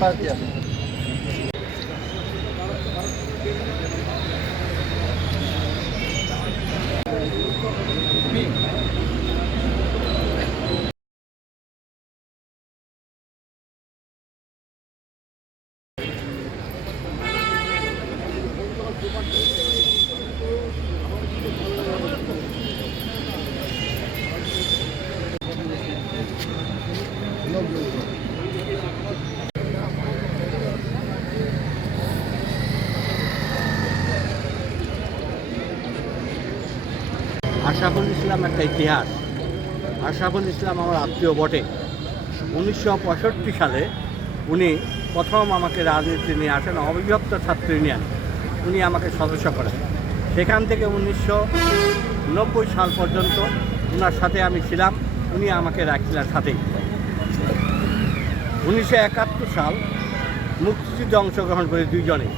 পাশ দিয়ে আশরাফুল ইসলাম একটা ইতিহাস। আশরাফুল ইসলাম আমার আত্মীয় বটে। 1965 সালে উনি প্রথম আমাকে রাজনীতি নিয়ে আসেন, অবিভক্ত ছাত্র ইউনিয়ন। উনি আমাকে সদস্য করেন। সেখান থেকে 1990 সাল পর্যন্ত ওনার সাথে আমি ছিলাম, উনি আমাকে রাখছিলেন সাথেই। 1971 সাল মুক্তিযুদ্ধে অংশগ্রহণ করি দুইজনে।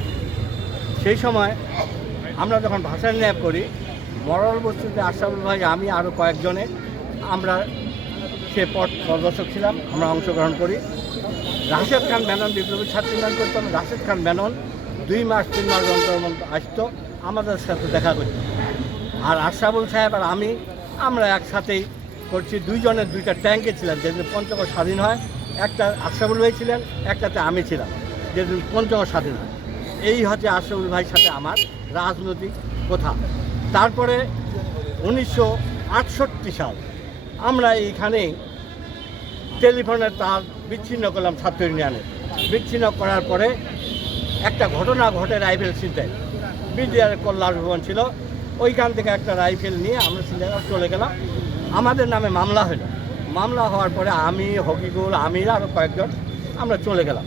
সেই সময় আমরা যখন ভাষা ন্যাপ করি, মরল বস্তুতে আশরাফুল ভাই, আমি আরও কয়েকজনে আমরা সে পদ সদস্য ছিলাম, আমরা অংশগ্রহণ করি। রাশেদ খান মেনন বিপ্লবী ছাত্র ইউনিয়ন করতাম। রাশেদ খান মেনন 2 মাস 3 মাস অন্তর আসতো, আমাদের সাথে দেখা করত। আর আশরাফুল সাহেব আর আমরা একসাথেই করছি। দুইজনের 2টা ট্যাঙ্কে ছিলাম। যেদিন পঞ্চগড় স্বাধীন হয়, একটা আশরাফুল ভাই ছিলেন, একটাতে আমি ছিলাম যেদিন পঞ্চগড় স্বাধীন হয়। এই হচ্ছে আশরাফুল ভাইয়ের সাথে আমার রাজনৈতিক কথা। তারপরে 1968 সাল আমরা এইখানে টেলিফোনের তার বিচ্ছিন্ন করলাম ছাত্র ইউনিয়নে। বিচ্ছিন্ন করার পরে একটা ঘটনা ঘটে রাইফেল ছিনতাই। বিডিআর কল্যাণ ভবন ছিল, ওইখান থেকে একটা রাইফেল নিয়ে আমরা সিলেট চলে গেলাম। আমাদের নামে মামলা হলো। মামলা হওয়ার পরে আমি, হকিকুল, আমির আরও কয়েকজন আমরা চলে গেলাম।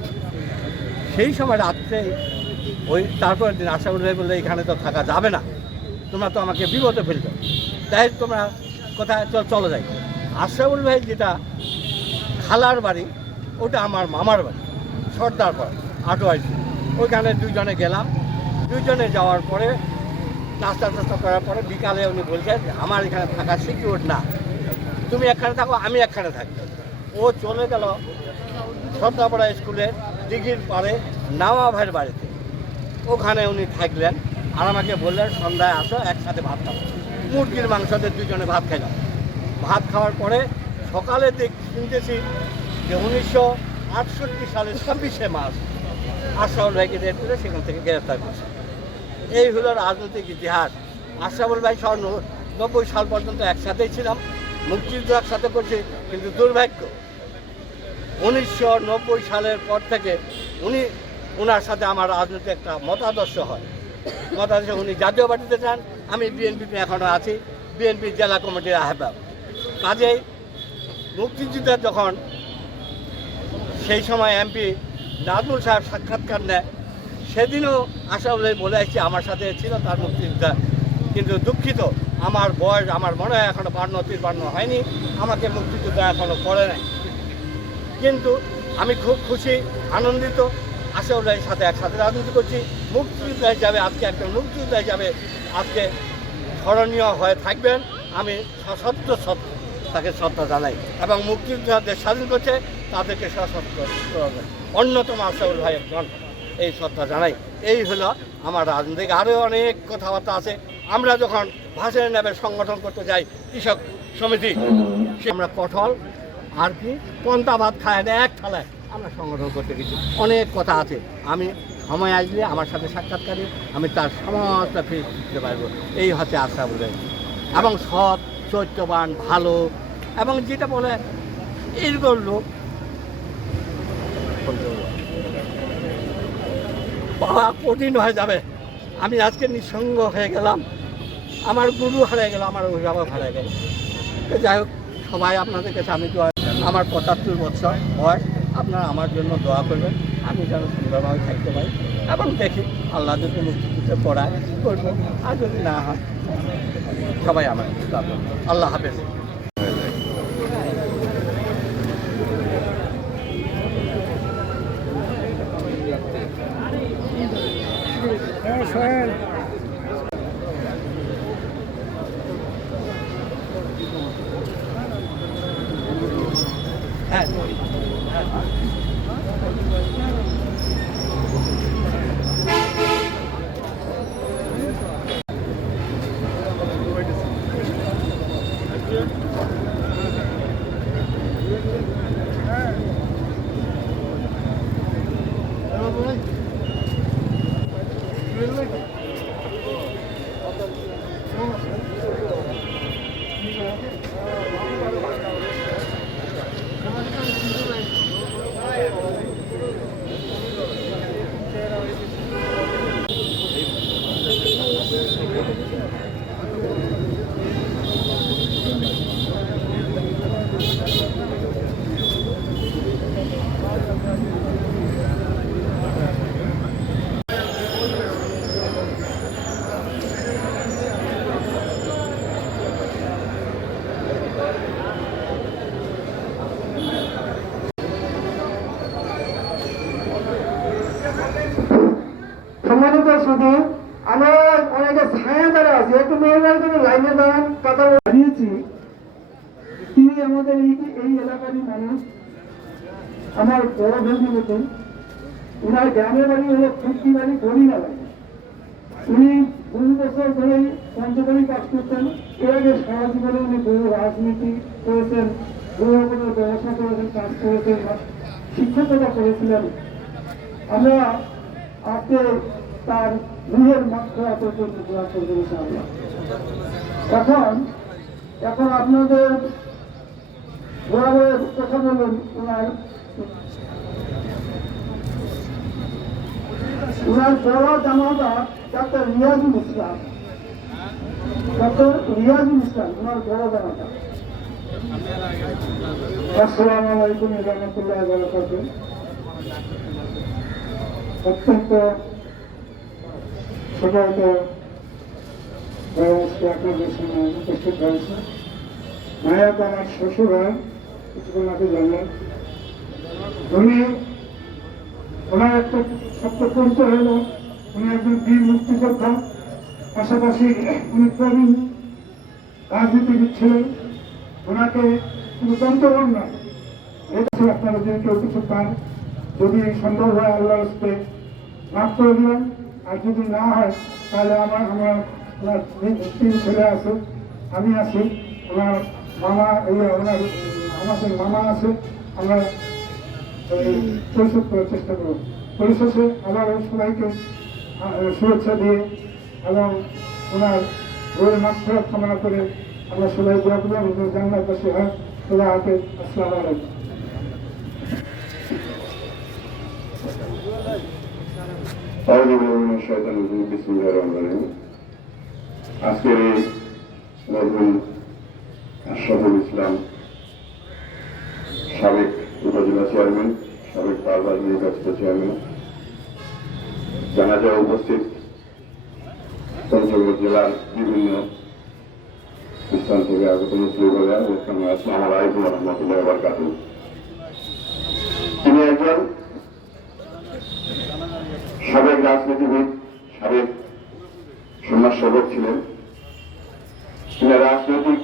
সেই সময় রাত্রে তারপরের দিন আশরাফুল ভাই বললে, এখানে তো থাকা যাবে না, তোমরা তো আমাকে বিপদে ফেলবে, তাই তোমরা কোথায় চলে যাই। আশরাফুল ভাই যেটা খালার বাড়ি, ওটা আমার মামার বাড়ি, সর্দার পাড়া আটোয়াইছি। ওইখানে দুইজনে গেলাম। দুইজনে যাওয়ার পরে নাস্তা টাস্তা করার পরে বিকালে উনি বলছেন আমার এখানে থাকা সিকিউর না, তুমি একখানে থাকো, আমি একখানে থাকি। ও চলে গেল সর্দারপাড়া স্কুলে দিঘির পাড়ে নাওয়া ভাইয়ের বাড়িতে। ওখানে উনি থাকলেন আর আমাকে বললেন সন্ধ্যায় আসো, একসাথে ভাত খাবো। মুরগির মাংসতে দুজনে ভাত খাইলাম। ভাত খাওয়ার পরে সকালে শুনতেছি যে 1968 সালের 26শে মার্চ আশরাফুল ভাইকে রেড করে সেখান থেকে গ্রেফতার করছে। এই হলো রাজনৈতিক ইতিহাস। আশরাফুল ভাই 90 সাল পর্যন্ত একসাথেই ছিলাম, মুক্তিযুদ্ধ একসাথে করছি। কিন্তু দুর্ভাগ্য 1990 সালের পর থেকে ওনার সাথে আমার রাজনীতি একটা মতাদর্শ হয়। মতাদর্শ, উনি জাতীয় পার্টিতে চান, আমি বিএনপিতে এখনও আছি, বিএনপির জেলা কমিটির আহ্বায়ক। কাজেই মুক্তিযুদ্ধের যখন সেই সময় এমপি নাজমুল সাহেব সাক্ষাৎকার নেয়, সেদিনও আশরাফুল ভাই বলে আসছে আমার সাথে ছিল তার মুক্তিযোদ্ধা। কিন্তু দুঃখিত, আমার বয়স আমার মনে হয় এখনও 52-53 হয়নি, আমাকে মুক্তিযুদ্ধ এখনও করে নাই। কিন্তু আমি খুব খুশি, আনন্দিত, আশরাফুল ভাইয়ের সাথে একসাথে রাজনীতি করছি। মুক্তিযুদ্ধ হিসাবে আজকে একটা মুক্তিযুদ্ধ হিসাবে আজকে স্মরণীয় হয়ে থাকবেন। আমি সশস্ত্র তাকে শ্রদ্ধা জানাই এবং মুক্তিযুদ্ধ দেশ স্বাধীন করছে তাদেরকে সশস্ত্র অন্যতম আশরাফুল ভাই একজন, এই শ্রদ্ধা জানাই। এই হলো আমার রাজনৈতিক। আরও অনেক কথাবার্তা আছে। আমরা যখন ভাষায় নেবে সংগঠন করতে যাই কৃষক সমিতি, আমরা পটল আর কি পন্তা ভাত খায় না, এক থালায় আমরা সংগঠন করতে গেছি। অনেক কথা আছে, আমি সময় আসলে আমার সাথে সাক্ষাৎকারে আমি তার সমস্ত ফিরে দিতে পারবো। এই হচ্ছে আশরাফুল ভাই, এবং সৎ, চৈত্যবান, ভালো, এবং যেটা বলে এরকম লোক পাওয়া কঠিন হয়ে যাবে। আমি আজকে নিঃসঙ্গ হয়ে গেলাম, আমার গুরু হারিয়ে গেল, আমার অভিভাবক হারিয়ে গেল। যাই হোক, সবাই আপনাদের কাছে আমি দোয়া, আমার 75 বছর বয়স, আপনারা আমার জন্য দোয়া করবেন, আমি যেন সুন্দরভাবে থাকতে পারি। এবং দেখি আল্লাহ যদি মুক্তিযুদ্ধে পড়ায় করবো, আর যদি না হয় সবাই আমার দোয়া করবেন। আল্লাহ হাফেজ। হ্যাঁ। সম্মানিত শুধু আমরা অনেকে ছায়া দ্বারা আছে, একটু মেহরবানি করে লাইনে দাঁড়ান, কথা দাঁড়িয়েছি। তিনি আমাদের এই এলাকারই মানুষ, আমার বড় ভেন্দি মতন। উনার গ্রামের বাড়ি হলো ফুটকি বাড়ি গরিনাবাড়ি। উনি 2 বছর ধরে পঞ্চগড়ি কাজ করতেন। এর আগে সারা জীবনে উনি বহু রাজনীতি করেছেন, বহু রকমের ব্যবসা করেছেন, কাজ করেছেন, শিক্ষকতা করেছিলেন। আমরা আজকে তার রুহের মাত্রা পর্যন্ত দোয়া করবো ইনশাআল্লাহ। এখন আপনাদের বরাবর কথা বলুন। ওনার বড় জামাতা ডাক্তার রিয়াজুল ইসলাম, ওনার বড় জামাতা। আসসালামু আলাইকুম ওয়া রাহমাতুল্লাহি ওয়া বারাকাতুহু। অত্যন্ত সবাইত আপনাদের সামনে উপস্থিত হয়েছে। মায়া তো আমার শ্বশুর হয়, কিছুক্ষণ আগে জানলেন। ওনার একটা সত্য পরিচয় হলো উনি একজন বীর মুক্তিযোদ্ধা, পাশাপাশি উনি প্রবীণ রাজনীতিবিদ ছিলেন। ওনাকে শুধু তন্ত্রবন নয়, এটা আপনারা যদি কেউ কিছু পান, যদি সম্ভব হয় আল্লাহর হস্তে মাফ করে দিলেন, আর যদি না হয় তাহলে আমার ওনার 3 ছেলে আছে, আমি আছি, ওনার মামা ওনার আমাদের মামা আছে। আমরা পরিশোধ করার চেষ্টা করব। পরিশেষে আবার সবাইকে শুভেচ্ছা দিয়ে এবং ওনার বইয়ের মাত্রা কামনা করে আমরা সবাই দোয়া করলাম জান্নাতবাসী হয়। খোদা হাফেজ। আসসালামু আলাইকুম। আজকের এই মরহুম আশরাফুল ইসলাম, সাবেক উপজেলা চেয়ারম্যান, সাবেক বারবার নির্বাচিত চেয়ারম্যান, জানাজায় উপস্থিত পঞ্চগড় জেলার বিভিন্ন স্থান থেকে আগত মুসলিম ভাইরা, আসসালামু আলাইকুম ওয়া রাহমাতুল্লাহি ওয়া বারাকাতুহু। তিনি একজন সাবেক রাজনীতিবিদ, সাবেক সমাজসেবক ছিলেন। তিনি রাজনৈতিক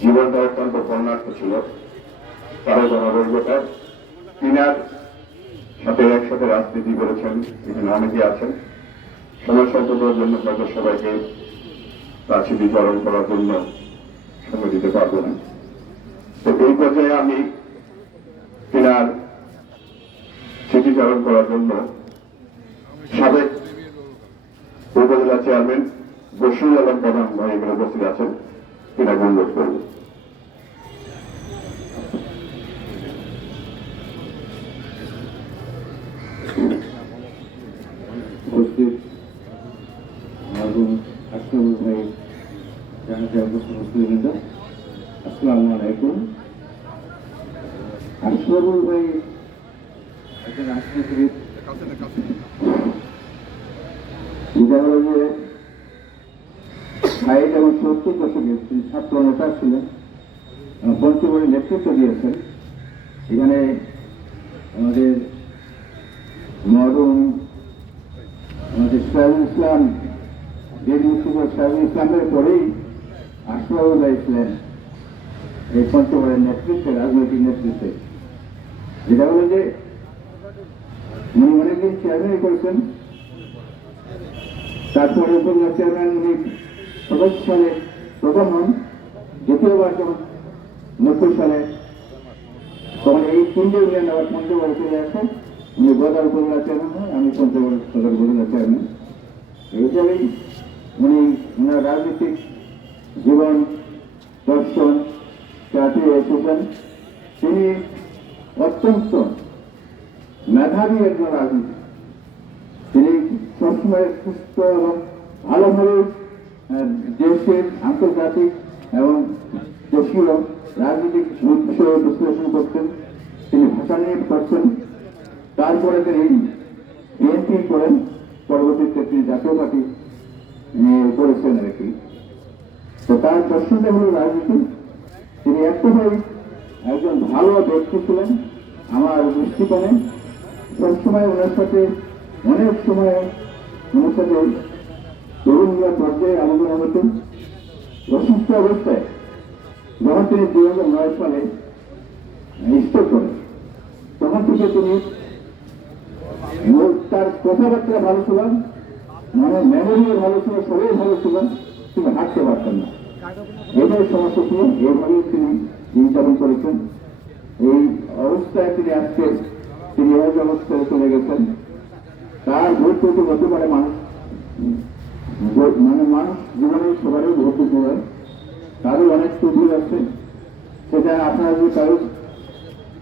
জীবনটা অত্যন্ত বর্ণাঢ্য ছিল। কারো জনবৈধতার তিনার সাথে একসাথে রাজনীতি করেছেন, এখানে অনেকে আছেন। সময় স্বল্পতার জন্য হয়তো সবাইকে তার স্মৃতিচারণ করার জন্য সময় দিতে পারবো না। তো এই পর্যায়ে আমি তিনার স্মৃতিচারণ করার জন্য সাবেক উপজেলা চেয়ারম্যান বশির আলম প্রধান ভাই এখানে উপস্থিত আছেন, তিনাকে অনুরোধ করব। উপস্থিত আশরাফুল ভাই, জানাতে উপস্থিত, আসসালামু আলাইকুম। আশরাফুল ভাই একজন রাজনীতিবিদ, যেটা হলো যে 60 এবং 70 দশকে তিনি ছাত্র নেতা ছিলেন, পঞ্চগড়ে নেতৃত্ব দিয়েছেন। এখানে আমাদের মরহুম শাহরুল ইসলাম, বীর মুক্তিযোদ্ধা শাহরুল ইসলামের পরেই আশরাফুল ভাই ছিলেন এই পঞ্চগড়ের নেতৃত্বে, রাজনৈতিক নেতৃত্বে। যেটা হলো যে উনি অনেকদিন চেয়ারম্যান করেছেন, তারপরে উপজেলা চেয়ারম্যান উনি 87 সালে প্রথম হন, দ্বিতীয়বার যখন 90 সালে, তখন এই 3টে ইউনিয়ন আবার পঞ্চগড়ে চলে আসে। উনি গদার উপজেলা চেয়ারম্যান হন, আমি পঞ্চগড় সদর উপজেলা চেয়ারম্যান। এইভাবেই ওনার রাজনৈতিক জীবন দর্শন কাটিয়ে এসেছেন। তিনি অত্যন্ত মেধাবী একজন রাজনীতি। তিনি সবসময় সুস্থ এবং ভালোভাবে দেশের আন্তর্জাতিক এবং দেশীয় রাজনৈতিক বিষয়ে বিশ্লেষণ করতেন। তিনি ভাষা নিয়ে করছেন। তারপরে তিনি বিএনপি করেন, পরবর্তীতে তিনি জাতীয় পার্টি করেছেন আর কি। তো তার দর্শনটা হল রাজনীতি। তিনি একটাই একজন ভালো ব্যক্তি ছিলেন আমার দৃষ্টিকোণে। সবসময় ওনার সাথে অনেক সময় ওনার সাথে তরুণরা পর্যায়ে আলোচনা হতেন। অসুস্থ অবস্থায় যখন তিনি 2009 সালে স্ট্রোক করেন, তখন থেকে তিনি তার কথাবার্তা ভালো ছিল, মানে মেমোরিও ভালো ছিল, সবই ভালো ছিল, তিনি হাঁটতে পারতেন না। এটাই সমস্যা ছিল। এইভাবেই তিনি চিন্তাভাবনা করেছেন। এই অবস্থায় তিনি আজকে তিনি এই অবস্থায় চলে গেছেন। তার ভোট পেতে হতে পারে মানুষ, মানে মানুষ জীবনে সবারই ভোট পেতে হয়, তারও অনেক সুযোগ আছে। সেটা আপনারা যদি কারো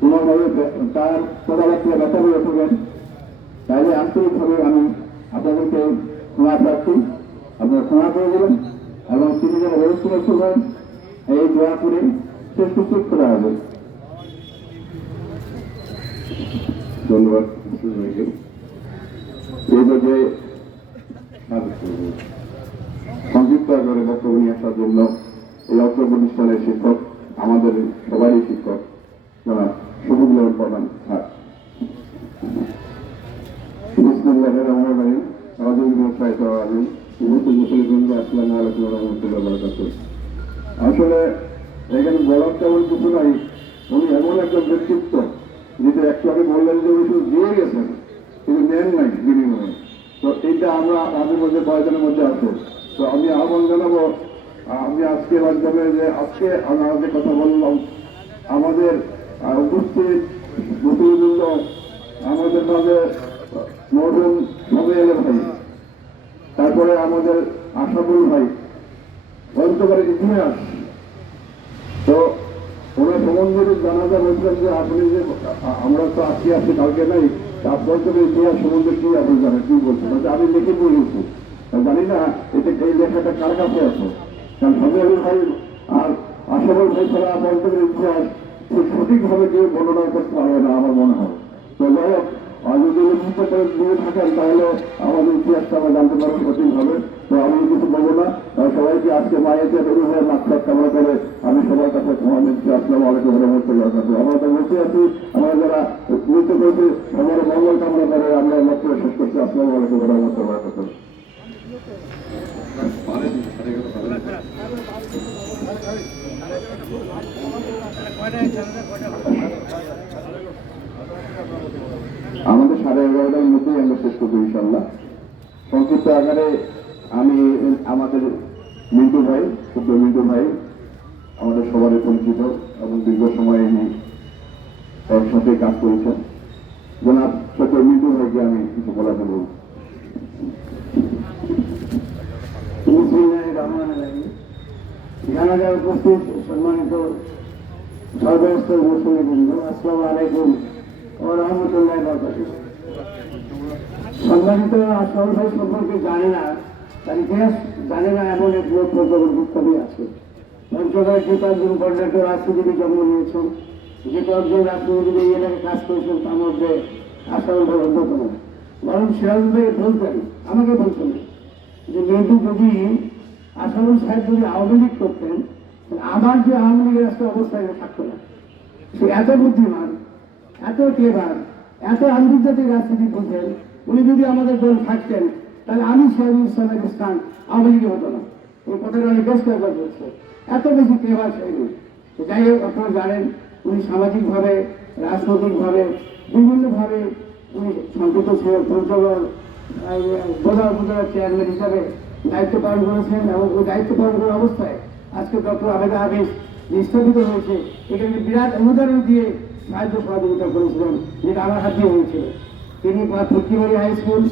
কোনোভাবে তার কথাবার্তা ব্যথা হয়ে থাকেন, তাহলে আন্তরিকভাবে আমি আপনাদেরকে ক্ষমা প্রার্থী, আপনারা ক্ষমা করে দেবেন এবং তিনি যেন ব্যবস্থা হন এই দোয়া করে শেষ সুস্থ করা হবে। ধন্যবাদ। এই পর্যায়ে সংক্ষিপ্ত আকারে বক্তব্য নিয়ে আসার জন্য এই অত্র প্রতিষ্ঠানের শিক্ষক, আমাদের সবারই শিক্ষক যারা শফিকুল প্রধান স্যার। বিসমিল্লাহির রহমানির রহিম। আসলে এখানে বলার তেমন কিছু নাই। উনি এমন একটা ব্যক্তিত্ব যেটা একটু আগে বললেন যে উনি শুধু দিয়ে গেছেন কিন্তু নেন নাই বিনিময়ে। তো এইটা আমরা আমাদের মধ্যে কয়েকজনের মধ্যে আছে। তো আমি আহ্বান জানাবো, আমি আজকে মাধ্যমে যে আজকে আমাদের কথা বললাম, আমাদের উপস্থিত মুক্তিবৃন্দ, আমাদের মাঝে মরহুম নবেল ভাই, তারপরে আমাদের আশাফুল ভাই, গ্রন্থকারের ইতিহাস। তো ওনার সম্বন্ধে জানাজা বলছিলেন যে আপনি যে আমরা তো আজকে আসছি কালকে নাই, আপনার ইতিহাস সম্বন্ধে কি আপনি জানেন, কি বলছেন? আমি লিখে বলেছি, জানি না এটা এই লেখাটা কার কাছে আছে। কারণ নবেল ভাই আর আশাফুল ভাই ছাড়া আপনাদের ইতিহাস খুব সঠিকভাবে কেউ বর্ণনা করতে পারবে না আমার মনে হয়। তো যাই হোক, যদি লিখিত করে দিয়ে থাকেন তাহলে আমাদের ইতিহাসটা আমরা জানতে পারবো সঠিকভাবে। তো আমি কিছু বলবো না। সবাইকে আজকে মায়েতে বেরোভাবে মাত্রা কামনা করে আমি সবার কাছে ক্ষমা নিচ্ছি। আসসালামু আলাইকুম ওয়া রাহমাতুল্লাহি ওয়া বারাকাতুহু। আমরা তো বসে আছি, আমরা যারা মৃত করেছি সবার মঙ্গল কামনা করে আমরা মাত্র শেষ করছি। আসসালামু আলাইকুম ওয়া রাহমাতুল্লাহি ওয়া বারাকাতুহু। আমাদের 11:30টার মধ্যেই আমরা শেষ করবো ইনশাল্লাহ। সংক্ষিপ্ত আকারে আমি আমাদের মিন্টু ভাই, ক্ষুদ্র মিন্টু ভাই আমাদের সবারই পরিচিত এবং দীর্ঘ সময় ইনি একসাথে কাজ করেছেন। জনাব ছোট মিন্টু ভাইকে আমি কিছু বলাতে বলব। জানাজার উপস্থিত সম্মানিত সর্বস্তর মুসলিমবৃন্দ, আসসালামু আলাইকুম ওয়া রাহমাতুল্লাহি ওয়া বারাকাতুহু। সম্মানিত আশরাফুল ভাই সম্পর্কে জানে না, তার ইতিহাস জানে না এমন এক লোক কবি আছে। পঞ্চগড়ের যে কয়েকজন কর্ণাটক রাজনীতিতে জন্ম নিয়েছেন, যে কয়েকজন রাজনীতিবিদ এই এলাকায় কাজ করেছেন, তার মধ্যে আশরাফুল ভাই অন্যতম। বরং সিরাজ ভাই বলতেন, আমাকে বলতেন যে মেয়েটি যদি আশরাফুল সাহেব যদি আওয়ামী লীগ করতেন, আমার যে আওয়ামী লীগের একটা অবস্থায় থাকতো না। সে এত বুদ্ধিমান, এত ক্লেভার, এত আন্তর্জাতিক রাজনীতি বোঝেন, উনি যদি আমাদের দল থাকতেন তাহলে আমি সিরাজুল ইসলামের স্থান আওয়ামী লীগে হতো না। এই কথাটা অনেক বেশ ব্যবহার করছে। এত বেশি ক্লেভার শৈলী। যাই হোক, আপনারা জানেন উনি সামাজিকভাবে, রাজনৈতিকভাবে, বিভিন্নভাবে উনি সংযুক্ত ছিলেন। পঞ্চগড় বোধা উপজেলার চেয়ারম্যান হিসাবে দায়িত্ব পালন করেছেন এবং ওই দায়িত্ব পালন করার অবস্থায় আজকে ডক্টর আবেদা হাফিজ স্থাপিত হয়েছে। এখানে বিরাট অনুদান দিয়ে সাহায্য সহযোগিতা করেছিলেন, যেটা আমার হাত দিয়ে হয়েছিল। তিনি ভর্তিবাড়ি হাই স্কুল,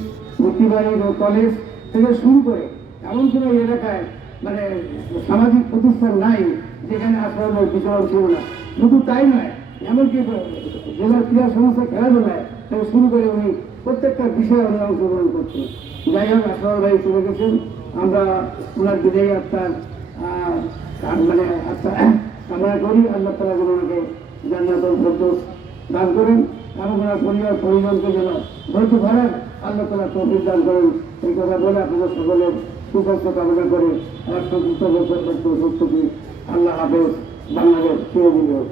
ভর্তিবাড়ি কলেজ থেকে শুরু করে এমন কোনো এলাকায় মানে সামাজিক প্রতিষ্ঠান নাই যেখানে আসলে বিচরণ ছিল না। শুধু তাই নয়, এমনকি জেলার ক্রীড়া সংস্থা খেলাধুলায় থেকে শুরু করে উনি প্রত্যেকটা বিষয়ে উনি অংশগ্রহণ করছেন। যাই হোক, আসল ভাই চলে গেছেন, আমরা ওনার বিদায়ী আত্মার মানে আত্মা কামনা করি। আল্লাহ তাআলা যেন ওনাকে জান্নাতুল ফেরদৌস দান করেন এবং ওনার পরিবার পরিজনকে যেন ধৈর্য ধরেন আল্লাহ তাআলা তৌফিক দান করেন। এই কথা বলে আপনাদের সকলের সুস্বাস্থ্য কামনা করে আমার সংযুক্ত সত্যি আল্লাহ হাফেজ। বাংলাদেশ চিরদিন হোক।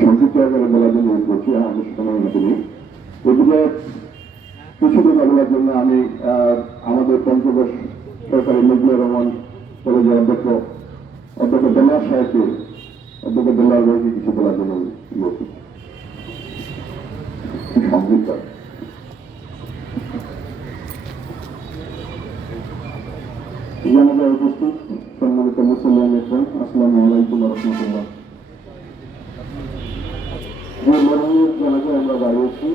সংক্ষিপ্ত আকারে বলার জন্য অনুরোধ করছি, আমাদের সময় মতো নেই। এদিকে কিছু কথা বলার জন্য আমি আমাদের পঞ্চগড় সরকারি মজিবুর রহমান কলেজের অধ্যক্ষ দেলোয়ার সাহেবকে, অধ্যক্ষ দেলোয়ার ভাইকে কিছু বলার জন্য অনুরোধ করছি। সংক্ষিপ্ত আমাদের উপস্থিত সম্মানিত মুসলিম ইসলাম, আসসালামু আলাইকুম রহমতুল্লাহ। যে মরহুমের জানাজায় আমরা দাঁড়িয়েছি,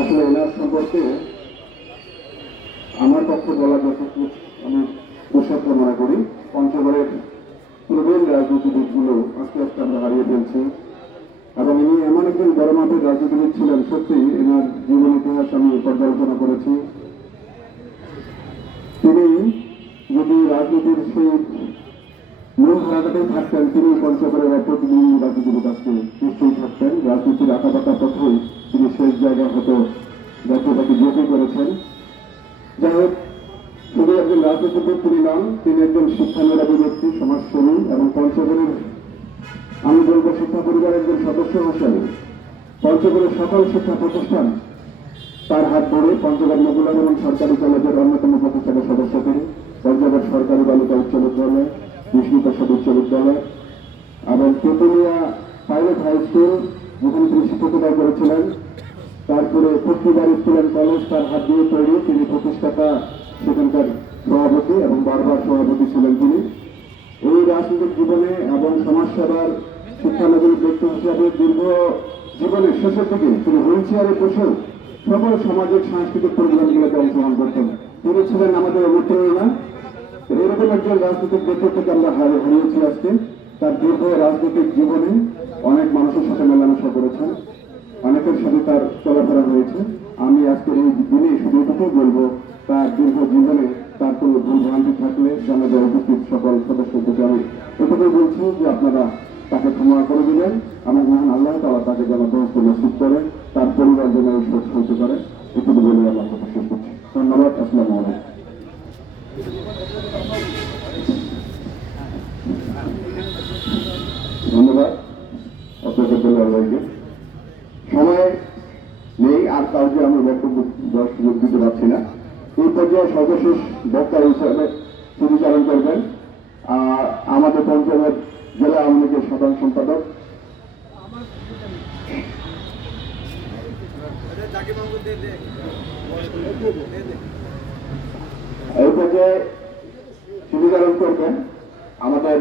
আসলে এনার সম্পর্কে আমার পক্ষে বলা যথেষ্ট আমি দুঃসাধ্য মনে করি। পঞ্চগড়ের প্রবীণ রাজনীতিবিদগুলো আস্তে আস্তে আমরা হারিয়ে ফেলছি এবং ইনি এমন একজন বড় মাপের রাজনীতিবিদ ছিলেন। সত্যি এনার জীবন ইতিহাস আমি পর্যালোচনা করেছি। তিনি যদি রাজনীতির সেই মূল ধারাটাই থাকতেন, তিনি পঞ্চগড়ের প্রতিদিন রাজনীতিবিদ আজকে নিশ্চয়ই থাকতেন। রাজনীতির আঁকাবাঁকা পথেই তিনি শেষ জায়গা হতো জাতীয়তাকে যোগী করেছেন। যাই হোক, শুধু একজন রাজনীতিবিদ তিনি নন, তিনি একজন শিক্ষানুরাগী ব্যক্তি, সমাজসেবী এবং পঞ্চগড়ের আমি বলবো শিক্ষা পরিবারের একজন সদস্য হিসেবে পঞ্চগড়ের সকল শিক্ষা প্রতিষ্ঠান তার হাত ধরে পঞ্চগড় মগুলার এবং সরকারি কলেজের অন্যতম প্রতিষ্ঠানের সদস্য তিনি। পঞ্চগড় সরকারি বালিকা উচ্চ বিদ্যালয়, বিষ্ণু প্রসাদ উচ্চ বিদ্যালয় এবং তেতুলিয়া পাইলট হাই স্কুল যেখানে তিনি শিক্ষকতা করেছিলেন, তারপরে পত্রিকার স্কুল অ্যান্ড কলেজ তার হাত দিয়ে তৈরি, তিনি প্রতিষ্ঠাতা সেখানকার সভাপতি এবং বারবার সভাপতি ছিলেন তিনি। এই রাজনৈতিক জীবনে এবং সমাজসেবার শিক্ষানগরী ব্যক্তি হিসাবে দীর্ঘ জীবনের শেষের দিকে তিনি হুইল চেয়ারে বসেও সকল সামাজিক সাংস্কৃতিক প্রোগ্রামগুলোতে অংশগ্রহণ করতেন। তিনি ছিলেন আমাদের অনুপ্রেরণা। এরকম একজন রাজনৈতিক ব্যক্তিত্বকে আমরা হারিয়েছি আজকে। তার দীর্ঘ রাজনৈতিক জীবনে অনেক মানুষের সাথে মেলামেশা করেছেন, অনেকের সাথে তার চলাফেরা হয়েছে। আমি আজকের এই দিনে শুধু এটুকুই বলবো, তার দীর্ঘ জীবনে তার কোনো ভুল ভ্রান্তি থাকলে জানাজার উপস্থিত সকল সদস্যদেরকে আমি এটুকুই বলছি যে আপনারা তাকে ক্ষমা করে দিবেন এবং মহান আল্লাহ তাআলা তাকে যেন দোস্ত নসিব করে, তার পরিবার যেন এই শোক হতে পারে, এটুকু বলে আমার কথা শেষ করছি। ধন্যবাদ। আসসালামু আলাইকুম। ধন্যবাদ অধ্যক্ষ দেলোয়ার ভাইকে। সময় নেই, আর কাউকে আমি বক্তব্য দেওয়ার সুযোগ দিতে পারছি না। এই পর্যায়ে সর্বশেষ বক্তা হিসাবে পরিচালন করবেন আমাদের পঞ্চগড় জেলা আওয়ামী লীগের সাধারণ সম্পাদক এই পর্যায়ে পরিচালন করবেন আমাদের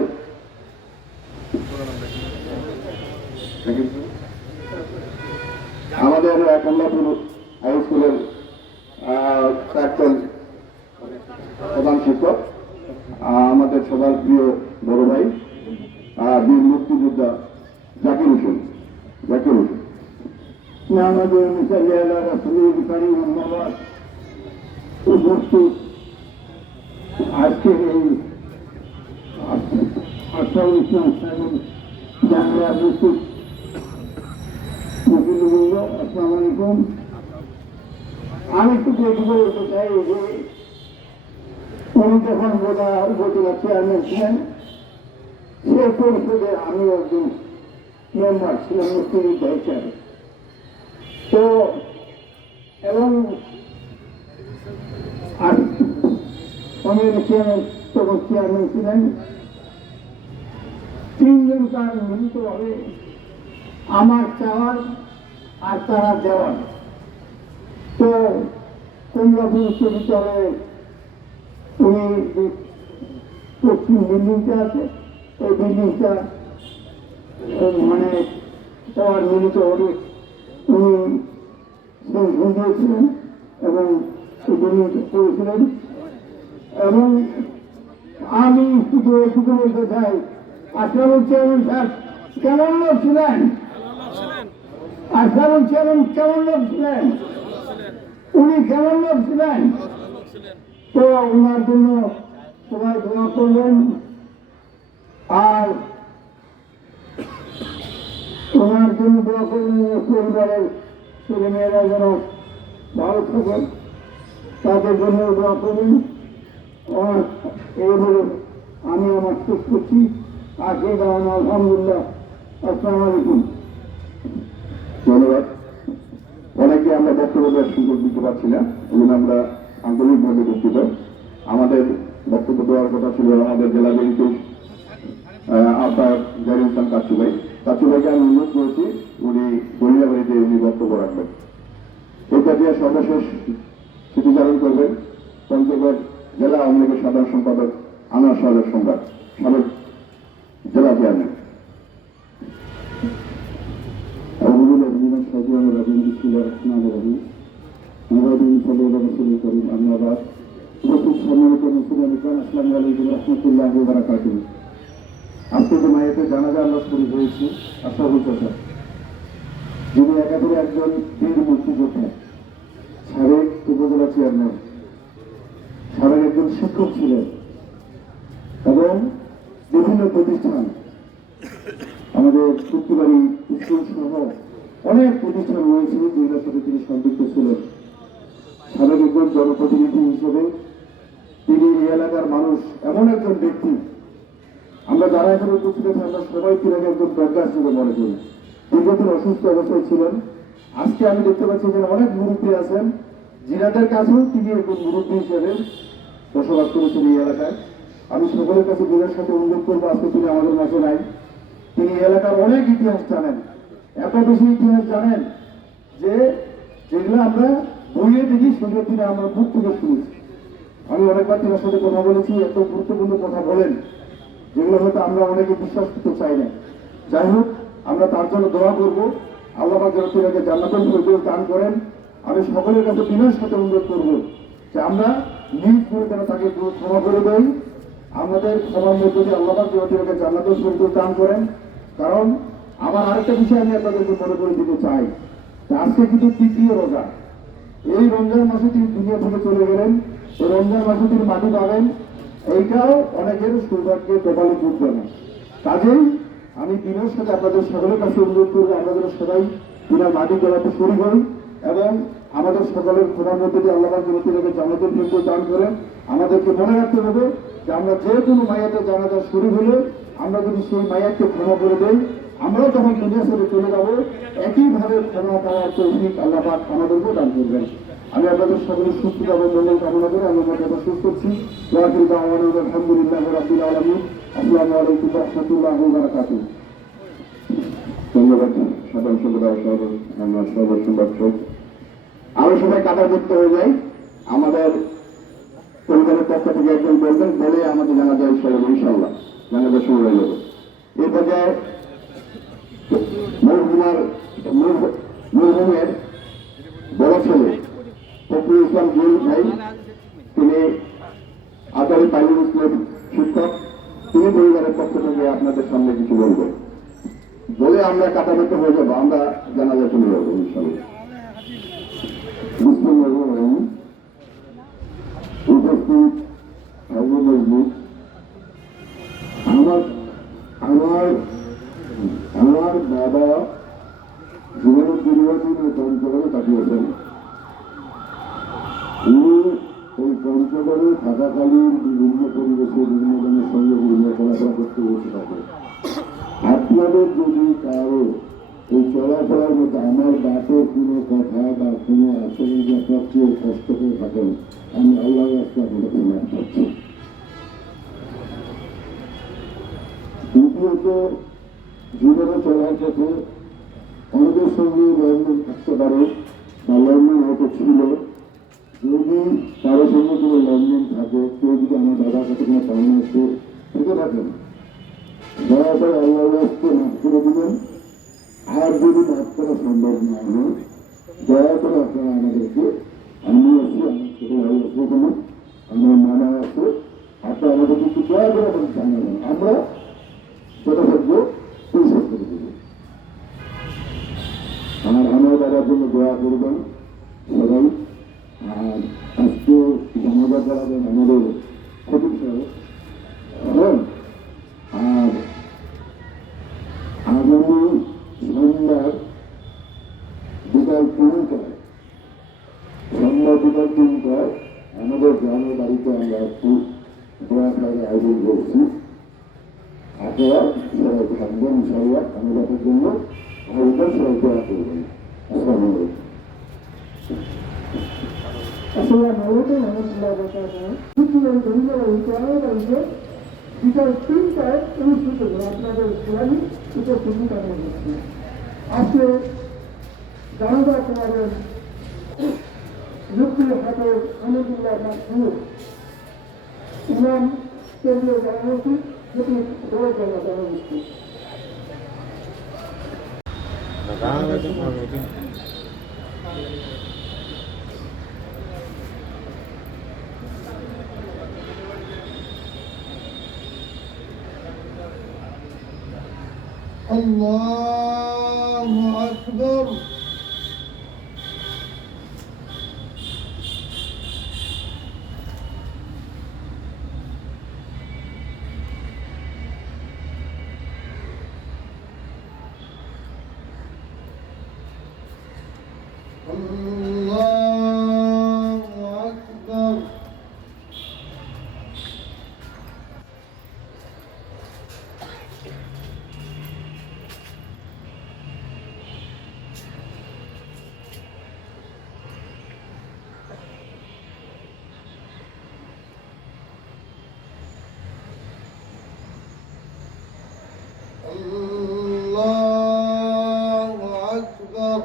কমলাপুর হাই স্কুলের প্রাক্তন প্রধান শিক্ষক, আমাদের সবার প্রিয় বড় ভাই বীর মুক্তিযোদ্ধা জাকির হোসেন। আমাদের উপস্থিত আজকের এই আশরাফুল ইসলাম সাহেব জানারা উপস্থিত মুসলিমবৃন্দ, আসসালামু আলাইকুম। আমি একটু এটুকু বলতে চাই যে উনি যখন বোধা উপজেলা চেয়ারম্যান ছিলেন, সে পরিষদে আমি একজন মেম্বার ছিলাম মুক্তিযোদ্ধা হিসাবে। তো এবং তখন চেয়ারম্যান ছিলেন, তিনজন তার মিলিতভাবে আমার চাওয়ার আর তারা দেওয়ার। তো কমলাপুর উচ্চ বিদ্যালয়ে উনি যে পশ্চিম বিল্ডিংটা আছে, ওই বিল্ডিংটা মানে সবার মিলিত হবে। উনি সেই শুনিয়েছিলেন এবং সেগুলি করেছিলেন। এবং আমি শুধু এটুকু বলতে চাই, আশরাফুল চেয়ারম্যান সাহেব কেমন লোক ছিলেন? আশরাফুল চেয়ারম্যান কেমন লোক ছিলেন? উনি কেমন লোক ছিলেন? তো ওনার জন্য সবাই দোয়া করবেন। আর ওনার জন্য দোয়া করবেন, পরিবারের ছেলে মেয়েরা যেন ভালো থাকেন, তাদের জন্য দোয়া করবেন। এই বলে আমি আমার শেষ করছি। আজকে দাওয়ান আলহামদুলিল্লাহ। আসসালামু আলাইকুম। ধন্যবাদ। অনেকে আমরা বক্তব্য দেওয়ার সুযোগ দিতে পারছি না, এই জন্য আমরা আন্তরিকভাবে দুঃখিত। আমাদের বক্তব্য দেওয়ার কথা ছিল আমাদের জেলা বিএনপির আহ্বায়ক জাহির ইসলাম কাচ্চু ভাই। কাচ্চু ভাইকে আমি অনুরোধ করেছি উনি বহিরাবাড়িতে উনি বক্তব্য রাখবেন। এটা দিয়ে সর্বশেষ স্মৃতিচারণ করবেন পঞ্চগড় জেলা আওয়ামী লীগের সাধারণ সম্পাদক আনোয়ার সাহেবের সম্রাট, সাবেক জেলা চেয়ারম্যান। আজকে যে মায়েতে জানাজা আমরা শুরু হয়েছি আশরাফুল চাচা, যিনি একাধারে একজন বীর মুক্তিযোদ্ধা, সাবেক উপজেলা চেয়ারম্যান, সাবেক একজন শিক্ষক ছিলেন এবং বিভিন্ন প্রতিষ্ঠান, আমাদের চুক্তিবাড়ি স্কুল সহ অনেক প্রতিষ্ঠান রয়েছে যেগুলোর সাথে তিনি সম্পৃক্ত ছিলেন। সাবেক একজন জনপ্রতিনিধি হিসেবে তিনি এই এলাকার মানুষ এমন একজন ব্যক্তি, আমরা যারা এখানে উপস্থিত আছি আমরা সবাই তিনাকে একজন প্রজ্ঞা হিসেবে মনে করি। দীর্ঘদিন অসুস্থ অবস্থায় ছিলেন। আজকে আমি দেখতে পাচ্ছি এখানে অনেক মুরব্বী আছেন, যিনাদের কাছেও তিনি একজন মুরব্বী হিসেবে বসবাস করেছেন এই এলাকায়। আমি সকলের কাছে দিনের সাথে অনুরোধ করবো, আজকে তিনি আমাদের মাঝে নাই। তিনি এলাকার অনেক ইতিহাস জানেন, এত বেশি ইতিহাস জানেন যে যেগুলো আমরা বইয়ে দেখি সেগুলো তিনি আমরা মুখ থেকে শুনেছি। আমি অনেকবার তিনার সাথে কথা বলেছি, এত গুরুত্বপূর্ণ কথা বলেন যেগুলো হয়তো আমরা অনেকে বিশ্বাস করতে চাই না। যাই হোক, আমরা তার জন্য দোয়া করবো, আল্লাহ পাক যেন তিনাকে জান্নাতুল ফেরদৌস দান করেন। আমি সকলের কাছে বিনয়ের সাথে অনুরোধ করবো যে আমরা নিজ করে যেন তাকে ক্ষমা করে দেই। আমাদের ক্ষমার মধ্যে দিয়ে আল্লাহ পাক যেন তিনাকে জান্নাতুল ফেরদৌস দান করেন। কারণ আমার আরেকটা বিষয় আমি আপনাদেরকে মনে করে দিতে চাই, আজকে কিন্তু তৃতীয় রোজা। এই রমজান মাসে তিনি দুনিয়া থেকে চলে গেলেন, এই রমজান মাসে তিনি মাটি পাবেন, এইটাও অনেকের সৌভাগ্যের কপালে জুটবে না। কাজেই আমি দিনের সাথে আপনাদের সকলের কাছে অনুরোধ করবো, আমরা যেন সবাই তিনার মাটি গলাতে শুরু করি এবং আমাদের সকলের ক্ষমার মধ্যে দিয়ে আল্লাহ যেন তিনাকে জান্নাতুল ফেরদৌস দান করেন। আমাদেরকে মনে রাখতে হবে যে আমরা যে কোনো মায়াতে জানাজা শুরু হলে আমরা যদি সেই মায়াকে ক্ষমা করে দেই, আমরাও তখন দুনিয়া ছেড়ে চলে যাবো। একইভাবে ক্ষমা পাওয়ার তৌফিক আল্লাহ পাক আমাদেরকেও দান করবেন। আমি আপনাদের সকলের সুস্থতা এবং মঙ্গল কামনা করে আমি আমার কথা শেষ করছি। আলহামদুলিল্লাহ রাব্বিল আলামিন। আসসালামু আলাইকুম ওয়া রাহমাতুল্লাহি ওয়া বারাকাতুহু। ধন্যবাদ সাধারণ সম্পাদক আমার সর্বসম্পাদক। আমরা সবাই কাতারভুক্ত হয়ে যাই, আমাদের পরিবারের পক্ষ থেকে একজন বলবেন, বলে আমাদের জানা যায় ইনশাআল্লাহ জানাজা শুরু হয়ে যাবে। এই পর্যায়ে মরহুমের বড় ছেলে ফখরুল ইসলাম জুয়েল ভাই, তিনি আদারি প্রাইমারি স্কুলের শিক্ষক, তিনি পরিবারের পক্ষ থেকে আপনাদের সামনে কিছু বলবেন, বলে আমরা কাটাভুক্ত হয়ে যাবো, আমরা জানাজা শুরু যাবো ইনশাআল্লাহ। উপস্থিত আমার বাবা জীবনের দীর্ঘদিন এই পঞ্চগড়ে কাটিয়েছেন। উনি এই পঞ্চগড়ে থাকাকালীন বিভিন্ন পরিবেশে বিভিন্ন জনের সঙ্গে বিভিন্ন চলাফেরা করতে বসে থাকে। আপনাদের যদি কারো এই চলাফেরার মধ্যে আমার বাপের কোনো কথা বা কোনো আচরণ কেউ কষ্ট করে থাকেন, আমি আল্লাহ রাস্তা আপনাদের ক্ষমা করছি। দ্বিতীয়ত, জীবনে চলার পথে অনেকের সঙ্গে লেনদেন থাকতে পারে বা লেনদেন হয়তো ছিল। যদি কারোর সঙ্গে কোনো লেনদেন থাকে, কেউ যদি আমার দাদার কাছে কোনো পরামর্শ থেকে থাকেন, দয়া করে আল্লাহ রাস্তা মাফ করে দেবেন। আর যদি মাফ করা সম্ভব না হয় দয়া করে আপনারা আমাদেরকে, আমি আছি, আমার ছোট ভাই আছে, এখানে আমার মামা আছে, আপনারা আমাদেরকে একটু দয়া করে আমাদের জানাবেন, আমরা যথাসাধ্য পরিশোধ করে দেব। আর আমার বাবার জন্য দোয়া করবেন সবাই। আর আজকে জানাজা করাবেন আমাদের খতিব সাহেব। হ্যাঁ, আর আগামী সোমবার বিকাল 3টায় আমাদের গ্রামের বাড়িতে আমরা একটু দোয়া খাওয়ার আয়োজন করছি। আপনারা সবাই থাকবেন, ইনশাআল্লাহ আমাদের জন্য ভাইদের সবাই দোয়া করবেন। আসসালামু আলাইকুম। আসসালামু আলাইকুম রহমতুল্লাহ বারাকাতুহু। বিকাল 3টায় অনুষ্ঠিত হবে আপনাদের ইসলামী উপস্থিতি কামনা করছি। আজকে জানাজা করাবেন মুফতি হাফেজ হামিদুল্লাহ মাসুদ, ইমাম কেন্দ্রীয় জামা মসজিদ, যেটি বড় জামা মসজিদ। الله أكبر. الله أكبر. الله أكبر.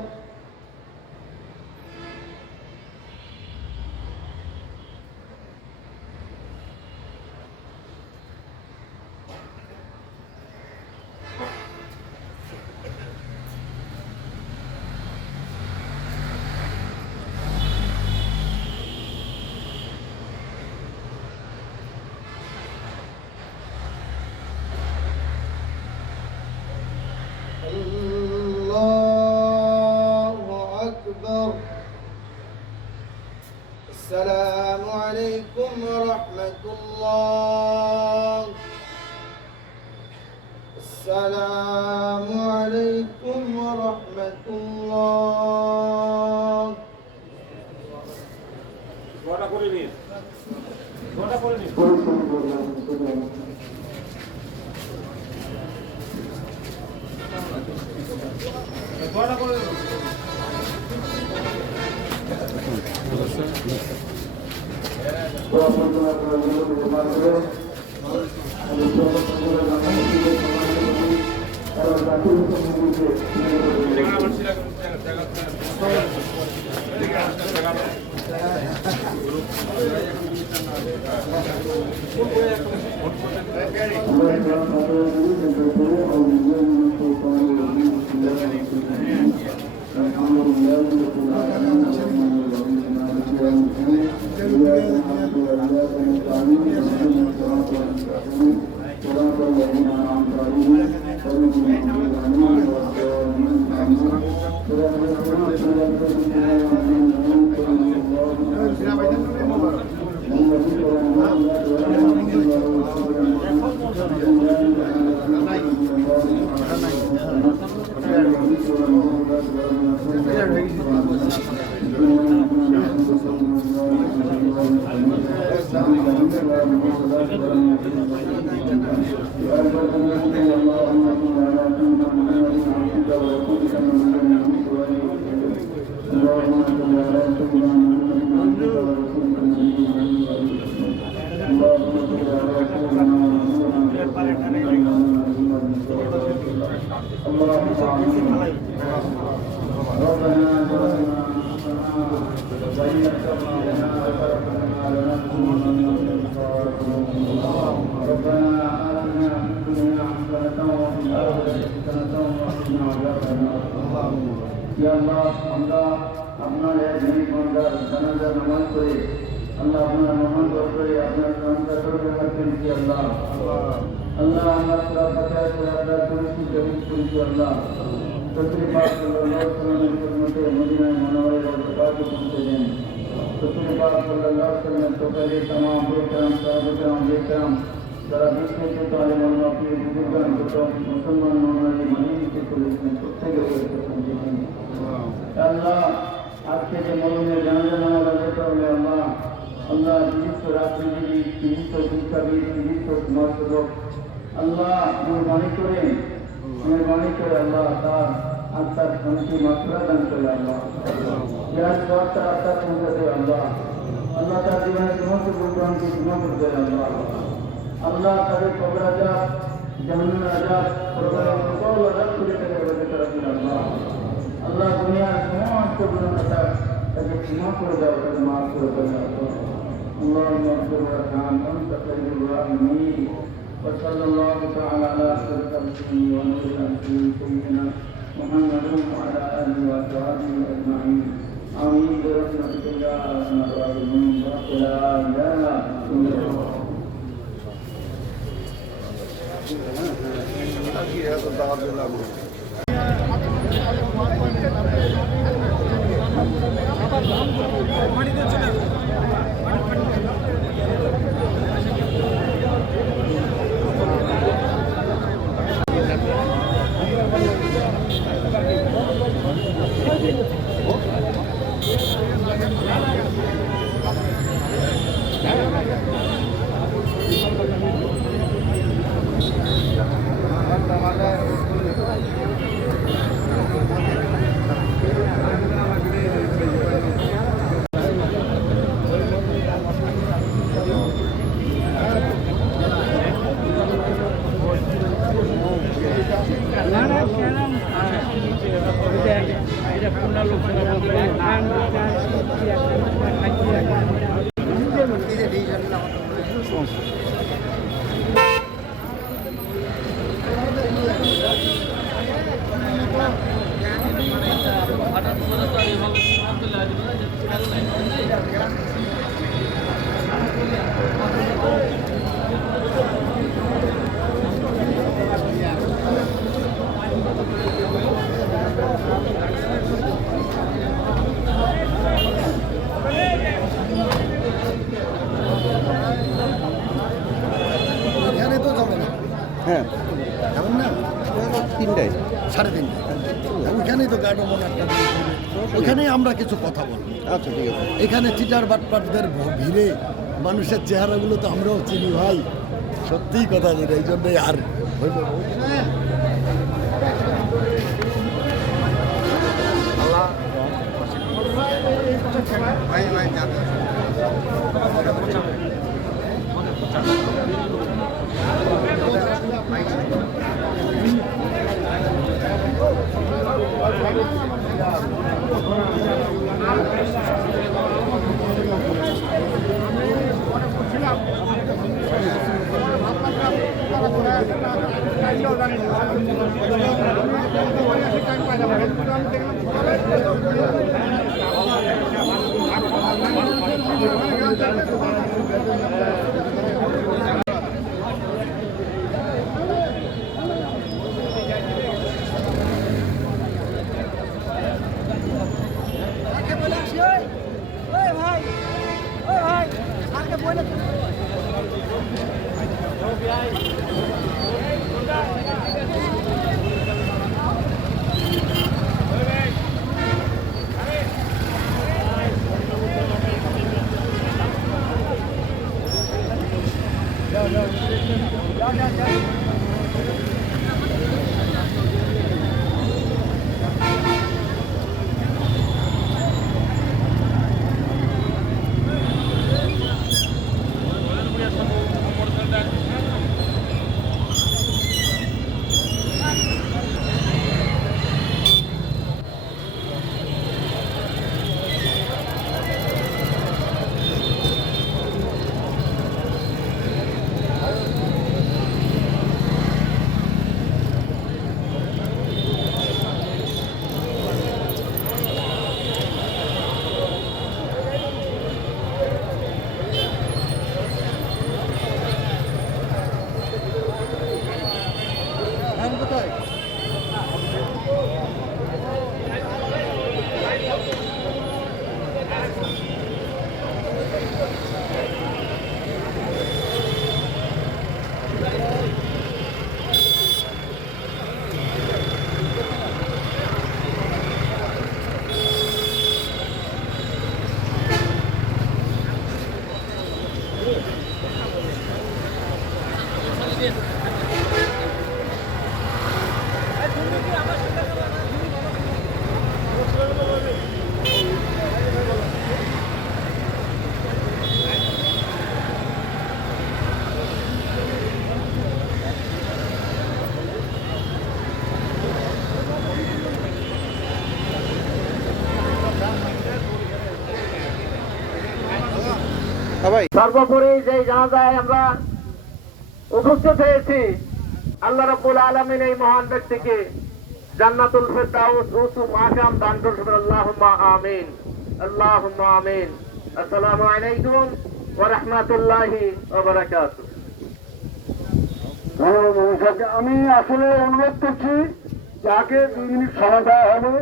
الله أكبر. السلام عليكم ورحمة الله. السلام عليكم ورحمة الله. Ya Allah, আপনার এক মিনিট ঘন্টার জানাজার নামাজ করে আল্লাহ আপনার মহান করে আপনার নামটা করবে রাখবেন কি আল্লাহ আল্লাহ আমার পুরা বাচ্চা করে আপনার পরিস্থিতি জমিন করেছি আল্লাহ সত্যি পাক সাল্লাল্লাহু আলাইহি ওয়াসাল্লামের খিদমতে মদিনায় মনোহরের বরকত পৌঁছে দেন সত্যি পাক সাল্লাল্লাহু আলাইহি ওয়াসাল্লামের তোকালে तमाम বেকরাম সাহাবায়ে বেকরাম যারা বিশ্বের তালিম আপনি বুজুর্গান মুসলমান নরনারী মানিকে করেছেন প্রত্যেকের প্রশংসা আল্লাহ আজকে যে মরণের জানাজা নামাজ আদায় করবে আল্লাহ আল্লাহ বিশিষ্ট রাজনীতিবিদ বিশিষ্ট শিক্ষাবিদ বিশিষ্ট সমাজসেবক আল্লাহ মেহরবানি করে আল্লাহ তার আত্মার শান্তি মাত্রা দান করে আল্লাহ যার তার আত্মার পৌঁছাতে আল্লাহ আল্লাহ তার জীবনের সমস্ত প্রোগ্রামকে ক্ষমা করতে আল্লাহ আল্লাহ তাদের কবর আজাব জাহান্নাম আজাব প্রোগ্রাম সকল আজাব করে থেকে বেঁচে রাখেন আল্লাহ আল্লাহ দুনিয়ার সমস্ত গুণাটা তাকে ক্ষমা করে দাও তাকে মাফ করে দাও اللهم اغفر وارحم انت خير الراحمين وصلى الله تعالى على اشرف خلقه ونور خلقه سيدنا محمد وعلى اله واصحابه اجمعين امين برحمتك يا ارحم الراحمين لا اله الا الله হ্যাঁ এমন না 3টায় 3:30 ওইখানেই তো গার্ড একটা ওইখানেই আমরা কিছু কথা বলবো। আচ্ছা ঠিক আছে। এখানে চিটার বাটপাটদের ভিড়ে মানুষের চেহারাগুলো তো আমরাও চিনি ভাই, সত্যিই কথা যেটা, এই জন্যই আর হইল ভাই সর্বোপরি যে জানাজায় আমরা উপস্থিত হয়েছি, আল্লাহ রাব্বুল আলামিন এই মহান ব্যক্তিকে জান্নাতুল ফেরদাউস রুসু মাকাম দান করুন। আল্লাহুম্মা আমিন, আল্লাহুম্মা আমিন। আসসালামু আলাইকুম ওয়া রাহমাতুল্লাহি ওয়া বারাকাতুহু। আমি আসলে অনুরোধ করছি যাকে 2 মিনিট সময় দেওয়া হবে,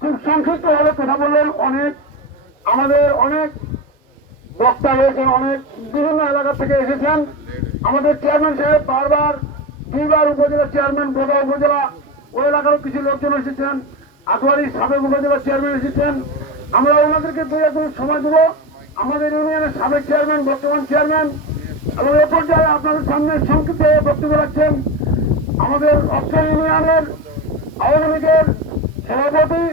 খুব সংক্ষিপ্ত ভাবে কথা বললেন। আমাদের অনেক বক্তা রয়েছেন, অনেক বিভিন্ন এলাকা থেকে এসেছেন। আমাদের চেয়ারম্যান সাহেব বারবার 2বার উপজেলা চেয়ারম্যান, বোদা উপজেলা ওই এলাকারও কিছু লোকজন এসেছেন, আটোয়ারি সাবেক উপজেলা চেয়ারম্যান এসেছেন। আমরা ওনাদেরকে 2-1 মিনিট সময় দেবো। আমাদের ইউনিয়নের সাবেক চেয়ারম্যান, বর্তমান চেয়ারম্যান এবং এ পর্যায়ে আপনাদের সামনে সংক্ষিপ্ত বক্তব্য রাখছেন আমাদের অস্ট্রেল ইউনিয়নের আওয়ামী লীগের সভাপতি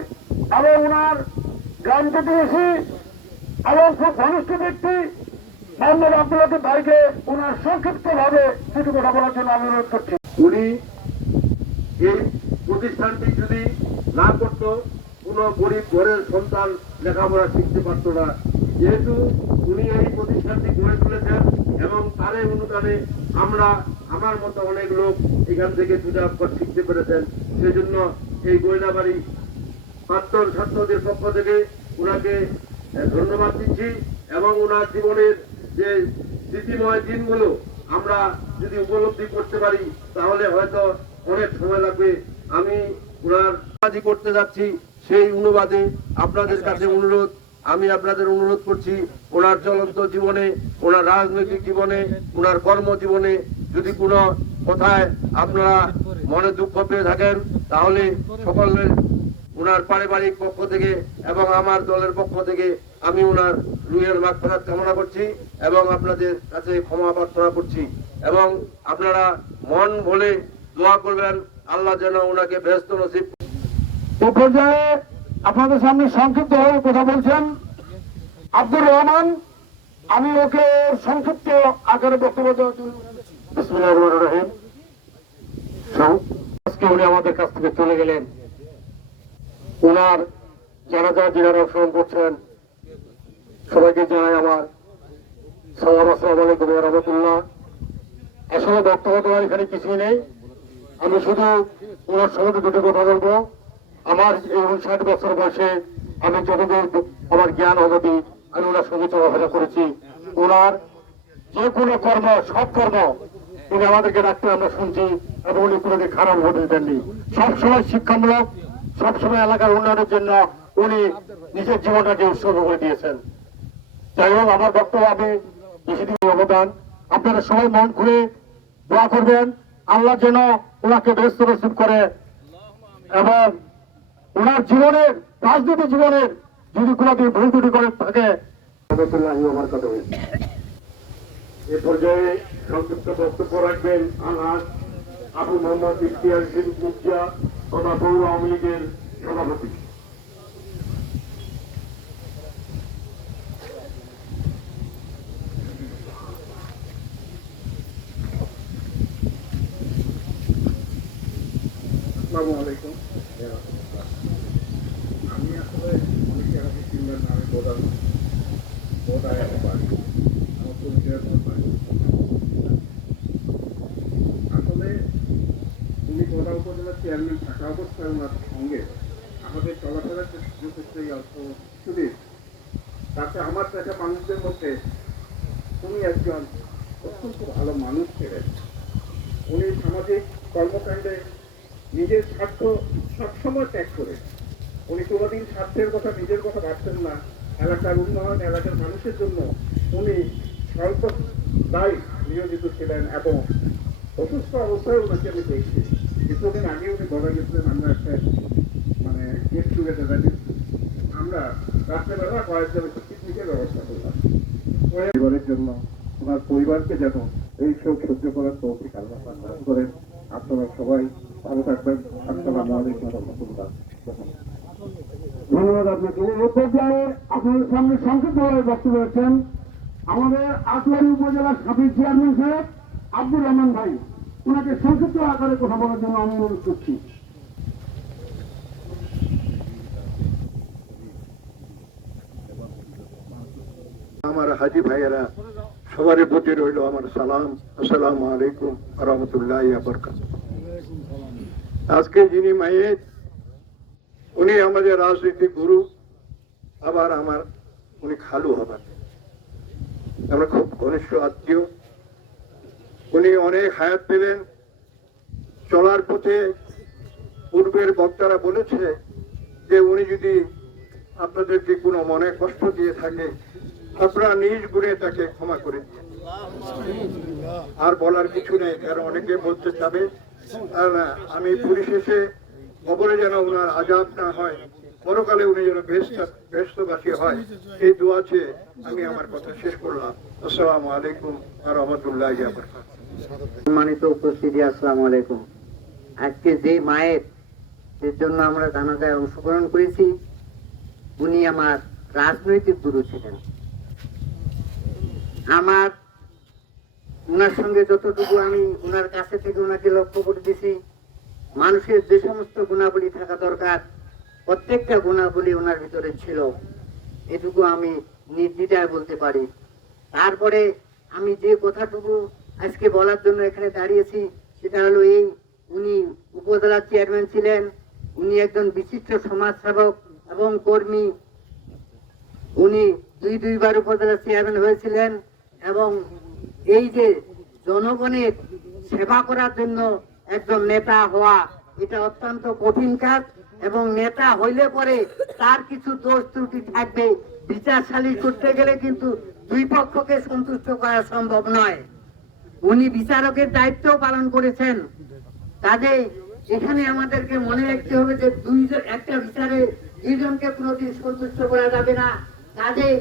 এবং ওনার গ্রাম প্রতিবেশী এবং খুব ঘনিষ্ঠ ব্যক্তি মোহাম্মদ আব্দুল লতিফ ভাইকে ওনার সংক্ষিপ্ত ভাবে কিছু কথা বলার জন্য আমি অনুরোধ করছি। উনি এই প্রতিষ্ঠানটি যদি না করতো, কোনো গরিব ঘরের সন্তান লেখাপড়া শিখতে পারতো না। যেহেতু উনি এই প্রতিষ্ঠানটি গড়ে তুলেছেন এবং তার অনুদানে আমার মতো অনেক লোক এখান থেকে দুটা শিখতে পেরেছেন, সেজন্য এই গয়নাবাড়ি প্রাক্তন ছাত্রদের পক্ষ থেকে ওনাকে ধন্যবাদ দিচ্ছি। এবং ওনার জীবনের যে স্মৃতিময় দিনগুলো আমরা যদি উপলব্ধি করতে পারি তাহলে হয়তো অনেক সময় লাগবে। আমি ওনার কাজই করতে যাচ্ছি, সেই অনুবাদে আপনাদের কাছে আমি আপনাদের অনুরোধ করছি, ওনার চলন্ত জীবনে, ওনার রাজনৈতিক জীবনে, ওনার কর্মজীবনে যদি কোনো কথায় আপনারা মনে দুঃখ পেয়ে থাকেন তাহলে সকলের ওনার পারিবারিক পক্ষ থেকে এবং আমার দলের পক্ষ থেকে আমি ওনার রুহের মাগফিরাত কামনা করছি এবং আপনাদের কাছে ক্ষমা প্রার্থনা করছি। এবং আপনারা মন ভরে দোয়া করবেন, আল্লাহ যেন ওনাকে ব্যস্ত নসিব। এ পর্যায়ে আপনাদের সামনে সংক্ষিপ্ত ভাবে কথা বলছেন আব্দুর রহমান। আমি ওকে সংক্ষিপ্ত আকারে বক্তব্য দেওয়ার জন্য বিসমিল্লাহির রহমানির রহিম। আজকে উনি আমাদের কাছ থেকে চলে গেলেন। ওনার জানাজা যিনারা অংশগ্রহণ করছেন সবাইকে জানাই আমার সালাম, আসসালামু আলাইকুম ওয়া রাহমাতুল্লাহ। আসলে বক্তব্য দেওয়ার এখানে কিছুই নেই, আমি শুধু ওনার সঙ্গে দুটো কথা বলবো। আমার এই 59 বছর বয়সে আমি যতদূর আমার জ্ঞান অবধি আমি ওনার সঙ্গে চলাফেরা করেছি। ওনার যে কোনো কর্ম, সব কর্ম উনি আমাদেরকে রাখতে আমরা শুনছি এবং উনি কোনোদিন খারাপ হতে দেননি। সবসময় শিক্ষামূলক, সবসময় এলাকার উন্নয়নের জন্য উনি নিজের জীবনটাকে উৎসর্গ করে দিয়েছেন। যাই হোক, আমার বক্তব্য আমি বেশি দিন অবদান। আপনারা সবাই মন খুলে দোয়া করবেন, আল্লাহ যেন ওনাকে ব্যস্ত নসিব করে এবং ওনার জীবনের, রাজনীতি জীবনের যদি কোনোদিন ভুল ত্রুটি করে থাকে। এ পর্যায়ে সংক্ষিপ্ত বক্তব্য রাখবেন আলহাজ আবু মোহাম্মদ ইখতিয়ার মুর্জা তথা পৌর আওয়ামী লীগের সভাপতি। আসসালামু আলাইকুম। আমি আসলে অনেকে আমাকে চিনবেন না, আমি বোধায় আমার বাড়ি, আমার পরিচয় বাড়ি। আসলে উনি বোধা উপজেলার চেয়ারম্যান থাকা অবস্থায় ওনার সঙ্গে আমাদের চলাফেরার ক্ষেত্রে অল্প কিছুদিন, তাতে আমার দেখা মানুষদের মধ্যে উনি একজন অত্যন্ত ভালো মানুষ ছিলেন। উনি সামাজিক কর্মকাণ্ডে নিজের স্বার্থ সবসময় ত্যাগ করে, উনি কোনোদিন স্বার্থের কথা, নিজের কথা ভাবতেন না। এলাকার উন্নয়ন, এলাকার মানুষের জন্য উনি স্বল্প দায়ী নিয়োজিত ছিলেন এবং অসুস্থ অবস্থায় ওনাকে আমি দেখছি। কিছুদিন আগে উনি বলা গেছিলেন, আমরা একটা গেট টুগেদার আমরা রাত্রেবেলা কয়েকজন পিকনিকের ব্যবস্থা করলাম পরিবারের জন্য, ওনার পরিবারকে যেন এই শোক সহ্য করার তৌফিক আল্লাহ পাক দান করেন। আপনারা সবাই ভালো থাকবেন। আসসালামু আলাইকুম ওয়া রাহমাতুল্লাহ। ধন্যবাদ আপনাকে। এই পর্যায়ে আপনাদের সামনে সংক্ষিপ্তভাবে বক্তব্য রাখছেন আমাদের আটলারি উপজেলার সাবেক চেয়ারম্যান সাহেব আব্দুর রহমান ভাই। ওনাকে সংক্ষিপ্ত আকারে কথা বলার জন্য আমি অনুরোধ করছি। আমার হাজি ভাইয়েরা, সবারই প্রতি রইল আমার সালাম। আসসালামু আলাইকুম ওয়া রাহমাতুল্লাহি ওয়া বারাকাতুহু। আজকে যিনি মায়ের, উনি আমাদের রাজনীতিক গুরু, আবার উনি খালু হবেন। আমরা খুব ঘনিষ্ঠ আত্মীয়। উনি অনেক হায়াত পেলেন। চলার পথে পূর্বের বক্তারা বলেছে যে উনি যদি আপনাদেরকে কোনো মনে কষ্ট দিয়ে থাকে, আপনারা নিজ গুণে তাকে ক্ষমা করে দিন। আর বলার কিছু নেই, কারণ অনেকে বলতে চাবে। আর আমি পরিশেষে কবরে যেন ওনার আযাব না হয়, পরকালে উনি যেন বেহেশতবাসী হয়, এই দোয়া চেয়ে আমি আমার কথা শেষ করলাম। আসসালামু আলাইকুম ওয়া রাহমাতুল্লাহি ওয়া বারাকাতুহু। সম্মানিত উপস্থিতি, আসসালামু আলাইকুম। আজকে যে মায়ের জন্য আমরা জানাজায় অংশগ্রহণ করেছি, উনি আমার রাজনৈতিক গুরু ছিলেন। আমার ওনার সঙ্গে যতটুকু আমি ওনার কাছে থেকে ওনাকে লক্ষ্য করতেছি, মানুষের যে সমস্ত গুণাবলী থাকা দরকার প্রত্যেকটা গুণাবলী ওনার ভিতরে ছিল, এটুকু আমি নির্দ্বিধায় বলতে পারি। তারপরে আমি যে কথাটুকু আজকে বলার জন্য এখানে দাঁড়িয়েছি সেটা হলো এই, উনি উপজেলার চেয়ারম্যান ছিলেন, উনি একজন বিশিষ্ট সমাজসেবক এবং কর্মী। উনি দুইবার উপজেলার চেয়ারম্যান হয়েছিলেন এবং এই যে জনগণের সেবা করার জন্য একজন নেতা হওয়া, এটা অত্যন্ত কঠিন কাজ। এবং নেতা হইলে পরে তার কিছু দোষ ত্রুটি থাকবে, বিচার সালিশ করতে গেলে কিন্তু দুই পক্ষকে সন্তুষ্ট করা সম্ভব নয়। উনি বিচারকের দায়িত্ব পালন করেছেন। কাজেই এখানে আমাদেরকে মনে রাখতে হবে যে একটা বিচারে দুইজনকে কোনোদিন সন্তুষ্ট করা যাবে না। কাজেই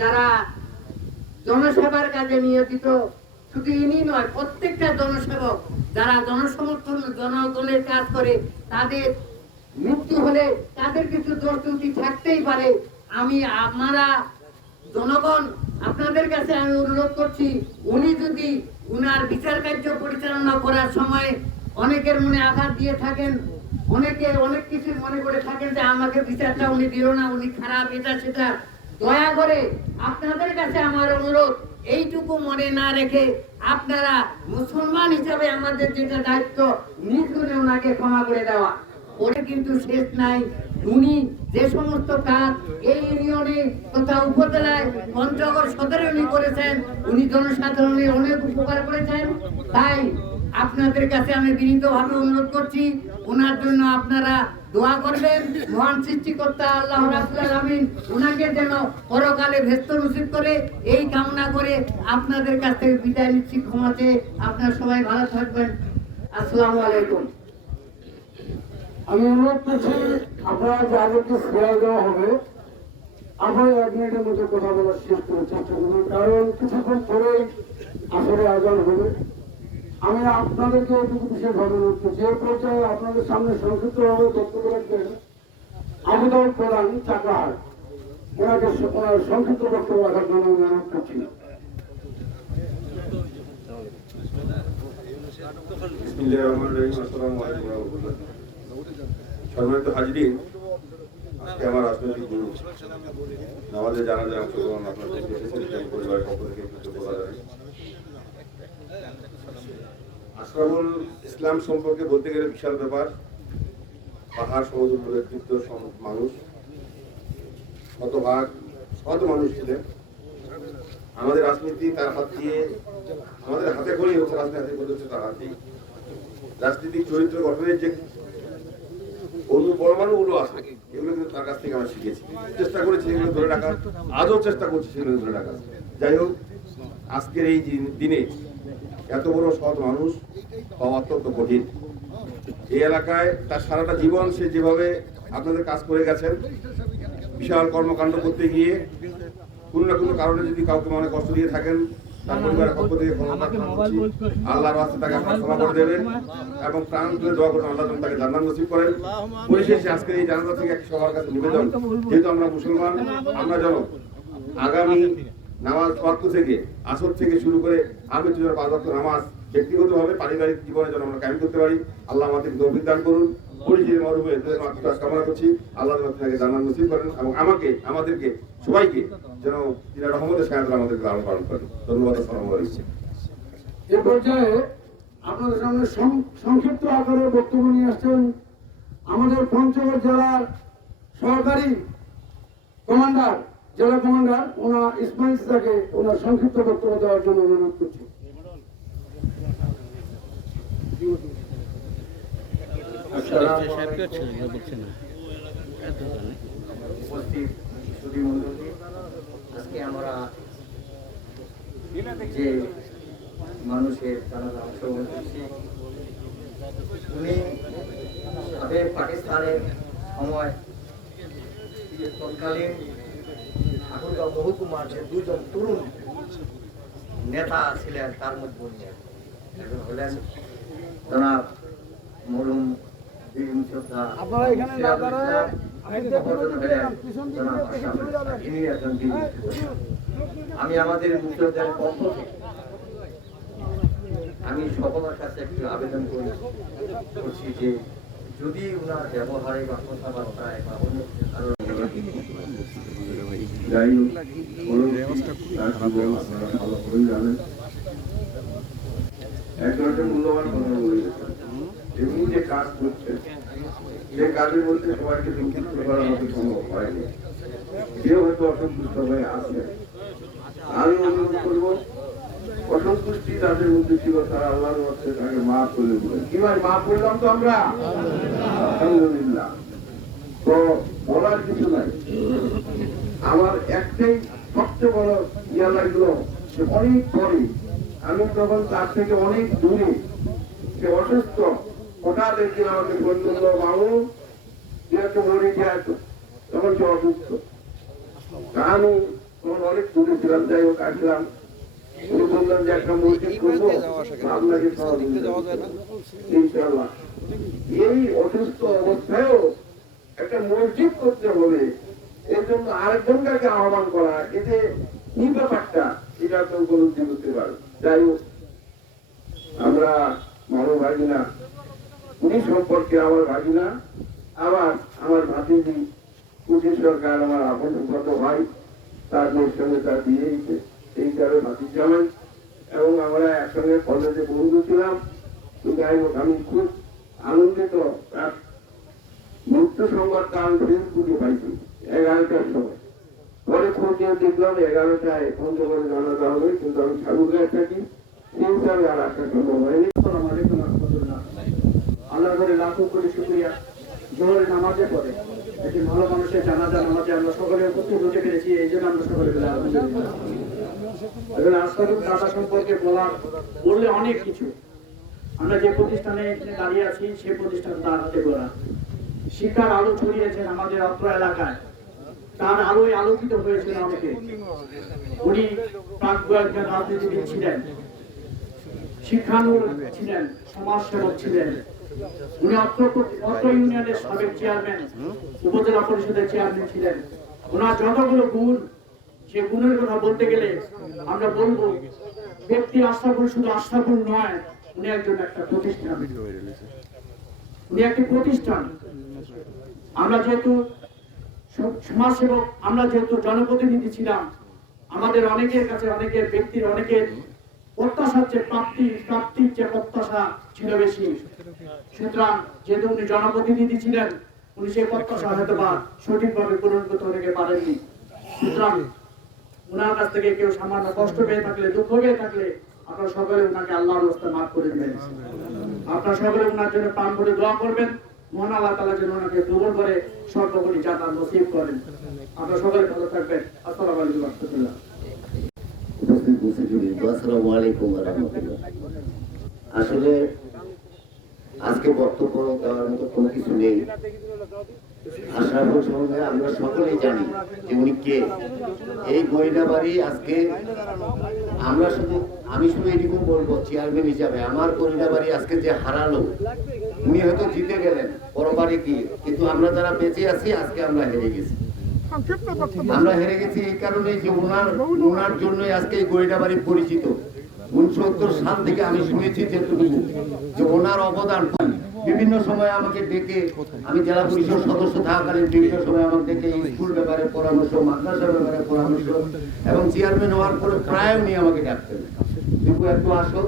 যারা জনসেবার কাজে নিয়োজিত, শুধু ইনি নয়, প্রত্যেকটা জনসেবক যারা জনসমর্থন জনগণের কাজ করে, তাদের মৃত্যু হলে তাদের কিছু দোষ ত্রুটি থাকতেই পারে। আপনারা জনগণ, আপনাদের কাছে আমি অনুরোধ করছি, উনি যদি উনার বিচার কার্য পরিচালনা করার সময় অনেকের মনে আঘাত দিয়ে থাকেন, অনেকে অনেক কিছু মনে করে থাকেন যে আমাকে বিচারটা উনি দিল না, উনি খারাপ, এটা সেটা, দয়া করে আপনাদের কাছে আমার অনুরোধ, এইটুকু মনে না রেখে আপনারা মুসলমান হিসাবে আমাদের যেটা দায়িত্ব, নিজ গুণে ওনাকে ক্ষমা করে দেওয়া। ওটা কিন্তু শেষ নাই। উনি যে সমস্ত কাজ এই ইউনিয়নে তথা উপজেলায় পঞ্চগড় সদরে উনি করেছেন, উনি জনসাধারণের অনেক উপকার করেছেন। তাই আপনাদের কাছে আমি বিনীতভাবে অনুরোধ করছি, ওনার জন্য আপনারা দোয়া করবেন। মহান সৃষ্টিকর্তা আল্লাহ রাব্বুল আলামিন ওনাকে যেন পরকালে ভেস্ত নসিব করে, এই কামনা করে আপনাদের কাছ থেকে বিদায় নিচ্ছি। ক্ষমাতে আপনারা সবাই ভালো থাকবেন। আসসালামু আলাইকুম। আমি অনুরোধ করছি আপনারা যাদেরকে শেয়ার দেওয়া হবে, আমরা 1 মিনিটের মধ্যে কথা বলার চেষ্টা করুন, কারণ কিছুক্ষণ পরেই আসলে আজান হবে। আমি আপনাদেরকে এটুকু বিশেষভাবে অনুরোধ করছি, এই পর্যায়ে আপনাদের সামনে সংক্ষিপ্তভাবে বক্তব্য রাখবেন আবুদল প্রধান চাকরাহাট। ওনাকে ওনার সংক্ষিপ্ত বক্তব্য রাখার জন্য আমি অনুরোধ করছি। সম্মানিত হাজিরিন, আজকে আমার রাজনৈতিক গুরু আমাদের জানাজায় অংশগ্রহণ আপনাদের পরিবারের পক্ষ থেকে কৃতজ্ঞতা জানাই। আশরাফুল ইসলাম সম্পর্কে বলতে গেলে বিশাল ব্যাপার। পাহাড় সমতুল্য ব্যক্তিত্ব মানুষ, শত মানুষ ছিলেন। আমাদের রাজনীতি তার হাত দিয়ে, আমাদের হাতে করেই হচ্ছে রাজনীতি, হাতে করে হচ্ছে তার হাতেই। রাজনীতিক চরিত্র গঠনের যে পরমাণুগুলো আছে, এগুলো কিন্তু তার কাছ থেকে আমরা শিখেছি, চেষ্টা করেছি এগুলো ধরে রাখার, আজও চেষ্টা করছি সেগুলো ধরে রাখার। যাই হোক, আজকের এই দিনে এত বড় সৎ মানুষ পাওয়া অত্যন্ত কঠিন। এই এলাকায় তার সারাটা জীবন সে যেভাবে আপনাদের কাজ করে গেছেন, বিশাল কর্মকাণ্ড করতে গিয়ে কোনো না কোনো কারণে যদি কাউকে মনে কষ্ট দিয়ে থাকেন, তার পরিবারের পক্ষ থেকে ক্ষমা প্রার্থনা করছি। আল্লাহর রাস্তায় তাকে আপনারা ক্ষমা করে দেবেন এবং প্রাণ তুলে দোয়া করুন আল্লাহ যেন তাকে জান্নাত নসিব করেন। পরিশেষে আজকে এই জানাজা থেকে একটি সবার কাছে নিবেদন, যেহেতু আমরা মুসলমান, আমরা যেন আগামী নামাজ ওয়াক্ত থেকে আসর থেকে শুরু করে আমি তুই 5 ওয়াক্ত নামাজ ব্যক্তিগতভাবে পারিবারিক জীবনে যেন আমরা কায়েম করতে পারি। আল্লাহ আমাদেরকে তৌফিক দান করুন। পরিশেষে মরহুমে কামনা করছি আল্লাহ যেন তাকে জান্নাত নসিব করেন এবং আমাদেরকে সবাইকে যেন তিনি রহমতের সাহায্যে আমাদেরকে লালন পালন করেন। ধন্যবাদ। আসসালামু আলাইকুম। এ পর্যায়ে আপনাদের সামনে সংক্ষিপ্ত আকারে বক্তব্য নিয়ে আসছেন আমাদের পঞ্চগড় জেলার সহকারী কমান্ডার, জেলা কমান্ডার ওনার ইসমাইল সাকে ওনার সংক্ষিপ্ত বক্তব্য দেওয়ার জন্য অনুরোধ করছি। উপস্থিত সুধীমণ্ডলী, আজকে আমরা যে মানুষের জানাজা অংশগ্রহণ করছি, উনি সাবেক পাকিস্তানের সময় তৎকালীন ঠাকুরগাঁও মহকুমার যে 2 জন তরুণ নেতা ছিলেন, তার মধ্যে একজন হলেন জনাব মরহুম বীর মুক্তিযোদ্ধা। আপনারা এখানে না দাঁড়ায় আমি আমাদের মুক্তিযোদ্ধার পক্ষ থেকে আমি সকলের কাছে একটি আবেদন করছি যে যদি ওনার ব্যবহারে বা কথাবার্তায় বা অন্য যাই হোক, আপনারা ভালো করেই জানেন একটা মূল্যবান কথা বলে গেছেন। এমনি যে কাজ করছে যে কাজের মধ্যে সবাইকে সন্তুষ্ট করা হয়তো সম্ভব হয়নি, কেউ হয়তো অসন্তুষ্ট হয়ে আসবে। আমি অনুরোধ করবো অসন্তুষ্টি তাদের মধ্যে ছিল, তারা আল্লাহর মধ্যে তাকে মাফ করে দিলেন। কি ভাই, মাফ করলাম তো আমরা, আলহামদুলিল্লাহ। তো বলার কিছু নাই। আমার একটাই সবচেয়ে বড় ইয়া লাগলো যে অনেক পরে আমি তখন তার থেকে অনেক দূরে, সে অসুস্থ, হঠাৎ একদিন আমাকে ফোন করলো, বাবু তুই একটা মরে যায়, তখন সে অসুস্থ। আমি তখন অনেক দূরে ছিলাম, যাই হোক আসলাম। উনি বললাম যে একটা মসজিদ করবো, আপনাকে ইনশাআল্লাহ। এই অসুস্থ অবস্থায়ও একটা মসজিদ করতে হবে, এর জন্য আরেকজনকে আহ্বান করা, এতে কি ব্যাপারটা, এটা তো উপলব্ধি করতে পারে। যাই হোক, আমরা বড় ভাগিনা, উনি সম্পর্কে আমার ভাগিনা, আবার আমার ভাতিজি কুটির সরকার আমার আপন কত ভাই, তার মেয়ের সঙ্গে তার বিয়ে হয়েছে, এই কারণে ভাতির জামাই, এবং আমরা একসঙ্গে কলেজে বন্ধু ছিলাম। তো যাই হোক, আমি খুব আনন্দিত। তার মৃত্যু সংবাদটা আমি ফেসবুকে পাইছি 11টার সময়। পরে খোঁজে দেখলাম 11টায় পঞ্চগড়ে জানাজা হবে, কিন্তু আমি ঠাকুরগাঁয়ে থাকি, সেই হিসাবে আর আসা সম্ভব হয়নি। আসসালামু আলাইকুম রহমতুল্লাহ। আল্লাহ করে লাখো কোটি শুকরিয়া। জোহরের নামাজে পড়ে একটি ভালো মানুষের জানাজা নামাজে আমরা সকলে উপস্থিত হতে পেরেছি, এই জন্য আমরা সকলে মিলে আলহামদুলিল্লাহ। আজকালুর দাদা সম্পর্কে বললে অনেক কিছু। আমরা যে প্রতিষ্ঠানে দাঁড়িয়ে আছি সেই প্রতিষ্ঠান তার হাতে গড়া। শিক্ষার আলো ছড়িয়েছেন আমাদের অত্র এলাকায়, তার আলোয় আলোকিত হয়েছিল অনেকে। উনি একজন রাজনীতিবিদ ছিলেন, শিক্ষানুর ছিলেন, সমাজসেবক ছিলেন। উনি অত্র ইউনিয়নের সাবেক চেয়ারম্যান, উপজেলা পরিষদের চেয়ারম্যান ছিলেন। ওনার যতগুলো গুণ, সে গুণের কথা বলতে গেলে আমরা বলবো ব্যক্তি আস্থাপুর শুধু আস্থাপুর নয়, উনি একটা প্রতিষ্ঠান, উনি একটি প্রতিষ্ঠান। আমরা যেহেতু সমাজসেবক, আমরা যেহেতু জনপ্রতিনিধি ছিলাম, আমাদের অনেকের কাছে অনেকের ব্যক্তির অনেকের প্রত্যাশার চেয়ে প্রাপ্তির যে প্রত্যাশা ছিল বেশি। সুতরাং যেহেতু উনি জনপ্রতিনিধি ছিলেন, উনি সেই প্রত্যাশা হয়তো বা সঠিকভাবে পূরণ করতে অনেকে পারেননি। সুতরাং ওনার কাছ থেকে কেউ সামান্য কষ্ট পেয়ে থাকলে, দুঃখ পেয়ে থাকলে, আপনারা সকলে ওনাকে আল্লাহর রাস্তায় মাফ করে দিবেন। আপনারা সকলে ওনার জন্য প্রাণ ভরে দোয়া করবেন, মহান আল্লাহ তাআলা যেন ওনাকে কবুল করে সর্বপরি জান্নাত নসিব করেন। আপনারা সকলে ভালো থাকবেন। আসসালামু আলাইকুম ওয়া রাহমাতুল্লাহ। আসসালামু আলাইকুম ওয়া রাহমাতুল্লাহ। আসলে আজকে বক্তব্য দেওয়ার মতো কোনো কিছু নেই, আশরাফুল সম্বন্ধে আমরা সকলেই জানি যে উনি কে। এই গয়নাবাড়ি আজকে আমি শুধু এটুকু বলবো চেয়ারম্যান হিসাবে, আমার গয়নাবাড়ি আজকে যে হারালো, উনি হয়তো জিতে গেলেন পরবারে কি, কিন্তু আমরা যারা বেঁচে আছি আজকে আমরা হেরে গেছি। আমরা হেরে গেছি এই কারণে যে ওনার জন্যই আজকে এই গয়নাবাড়ি পরিচিত। 69 সাল থেকে আমি শুনেছি যে ওনার অবদান বিভিন্ন সময় আমাকে ডেকে, আমি জেলা পরিষদ সদস্য থাকাকালীন বিভিন্ন সময় আমাকে ডেকে স্কুল ব্যাপারে পরামর্শ, মাদ্রাসার ব্যাপারে পরামর্শ, এবং চেয়ারম্যান হওয়ার পরে প্রায় উনি আমাকে ডাকতেন, কিন্তু একটু আসো।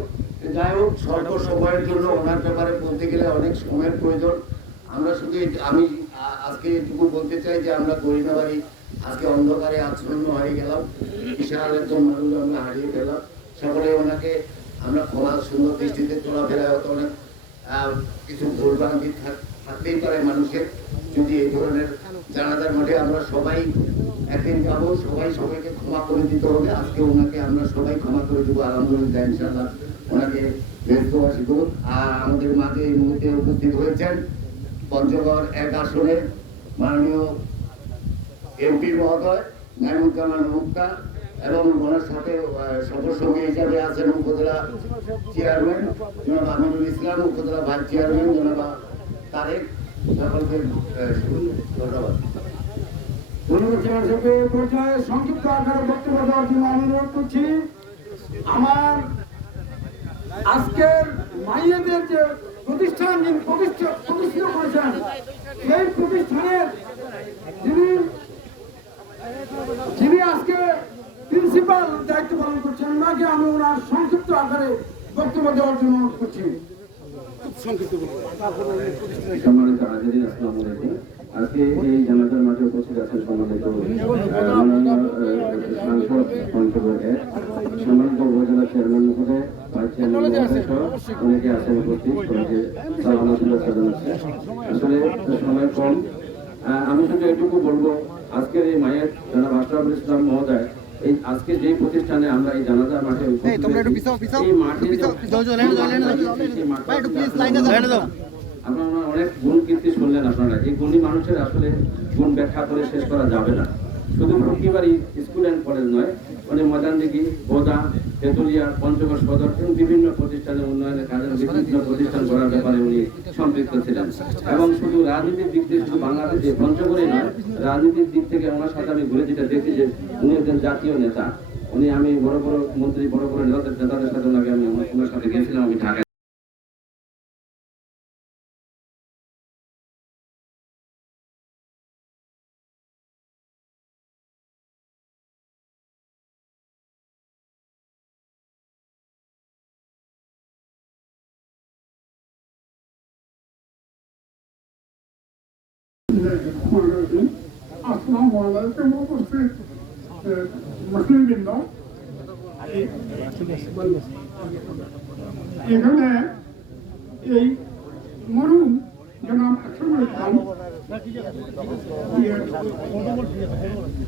যাই হোক, স্বল্প সময়ের জন্য ওনার ব্যাপারে বলতে গেলে অনেক সময়ের প্রয়োজন। আমরা শুধু আমি আজকে এটুকু বলতে চাই যে আমরা গয়নাবাড়ি আজকে অন্ধকারে আচ্ছন্ন হয়ে গেলাম, বিশাল একজন মানুষ আমরা হারিয়ে ফেলাম। সকলে ওনাকে আমরা ক্ষমা সুন্দর দৃষ্টিতে চলাফেরায় হয়তো অনেক কিছু ভুলভ্রান্তি থাকতেই পারে মানুষের। যদি এই ধরনের জানাজার মাঠে আমরা সবাই একদিন যাবো, সবাইকে ক্ষমা করে দিতে হবে। আজকে ওনাকে আমরা সবাই ক্ষমা করে দেবো, আলহামদুলিল্লাহ, ইনশাআল্লাহ ওনাকে দেশবাসী করুন। আর আমাদের মাঝে এই মুহূর্তে উপস্থিত হয়েছেন পঞ্চগড় 1 আসনের মাননীয় এমপি মহোদয় নাইমুজ্জামান মুক্তা, এবং ওনার সাথে সদস্যঙ্গী হিসাবে আছেন উপজেলা চেয়ারম্যান জনাব আমিনুল ইসলাম, উপজেলা ভাইস চেয়ারম্যান জনাব তারেক। সকলকে ধন্যবাদ। পর্যায়ে সংক্ষিপ্ত আকারে বক্তব্য দেওয়ার জন্য অনুরোধ করছি। আমার আজকের মাইয়াদের যে প্রতিষ্ঠান প্রতিষ্ঠিত করেছেন, সেই প্রতিষ্ঠানের যিনি আজকে প্রিন্সিপাল দায়িত্ব পালন করছেন, ওনাকে আমি ওনার সংক্ষিপ্ত আকারে বক্তব্য দেওয়ার জন্য অনুরোধ করছি। সম্মানিত হাজিরিন, আসসালামু আলাইকুম। আজকে এই জানাজার মাঠে উপস্থিত আছেন সম্মানিত সাংসদ পঞ্চগড় 1, সম্মানিত উপজেলা চেয়ারম্যান মহোদয়, ভাইস চেয়ারম্যান মহোদয় সহ অনেকে আছেন উপস্থিত। সবাইকে সালামাতুল্লাহ জানাচ্ছি। আসলে সময় কম, আমি শুধু এটুকু বলবো, আজকের এই মায়ের জনাব আশরাফুল ইসলাম মহোদয় এই আজকে যে প্রতিষ্ঠানে আমরা এই জানাজার মাঠে আপনারা অনেক গুণ কীর্তি শুনলেন। আপনারা এই গুণী মানুষের আসলে গুণ ব্যাখ্যা করে শেষ করা যাবে না। শুধু ফকিবাড়ি স্কুল অ্যান্ড কলেজ নয়, উনি ময়দানদিঘি, বোদা, তেঁতুলিয়া, পঞ্চগড় সদর এবং বিভিন্ন প্রতিষ্ঠানের উন্নয়নের কাজে বিভিন্ন প্রতিষ্ঠান করার ব্যাপারে উনি সম্পৃক্ত ছিলেন। এবং শুধু রাজনীতির দিক থেকে, শুধু বাংলাদেশে পঞ্চগড়ে নয়, রাজনীতির দিক থেকে ওনার সাথে আমি ঘুরে যেটা দেখি যে উনি একজন জাতীয় নেতা। আমি বড় বড় মন্ত্রী, বড় বড় নেতাদের সাথে ওনাকে আমি ওনার সাথে গেছিলাম আমি ঢাকায়। আসসালামু আলাইকুম উপস্থিত মুসলিমবৃন্দ। এখানে এই মরহুম জনাব আশরাফুল ইসলাম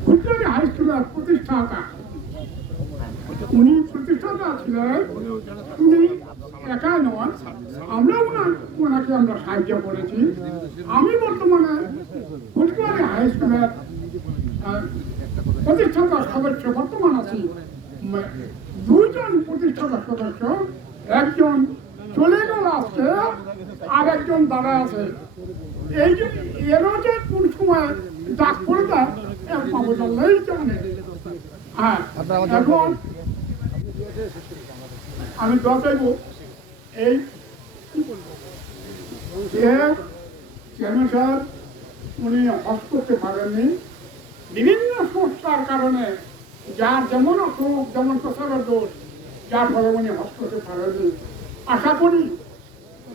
ফুলবাড়ী হাই স্কুলের প্রতিষ্ঠাতা, উনি প্রতিষ্ঠাতা ছিলেন। উনি একা নয়, আমরা ওনাকে আমরা সাহায্য করেছি। আমি বর্তমানে ফুলবাড়ী হাই স্কুলের প্রতিষ্ঠাতা সদস্য বর্তমান আছি। 2 জন প্রতিষ্ঠাতা সদস্য, একজন চলে গেল আজকে, আর একজন দাঁড়া আছে। এই যে এরও যে কোন সময় ডাক পড়ে দেয় বাবুদাল্লাই জানে। হ্যাঁ, এখন আমি দোয়া চাইব, এই চেয়ারম্যান সাহেব উনি হজ করতে পারেননি বিভিন্ন সমস্যার কারণে, যার যেমন অসুখ, যেমন প্রসারের দোষ, যার ফলে উনি হজ করতে পারেননি। আশা করি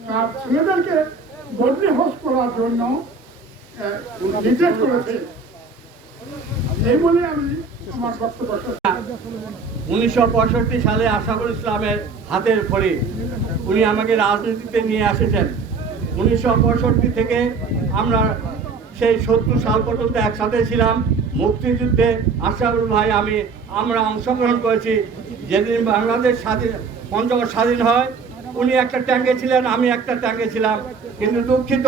তার ছেলেদেরকে বদলি হজ করার জন্য নির্দেশ করেছে। এই বলে আমি আমার বক্তব্য। 1965 সালে আশরাফুল ইসলামের হাতের খড়ি উনি আমাকে রাজনীতিতে নিয়ে এসেছেন। 1965 থেকে আমরা সেই 70 সাল পর্যন্ত একসাথে ছিলাম। মুক্তিযুদ্ধে আশরাফুল ভাই আমরা অংশগ্রহণ করেছি। যেদিন বাংলাদেশ পঞ্চগড় স্বাধীন হয়, উনি একটা ট্যাঙ্কে ছিলেন, আমি একটা ট্যাঙ্কে ছিলাম। কিন্তু দুঃখিত,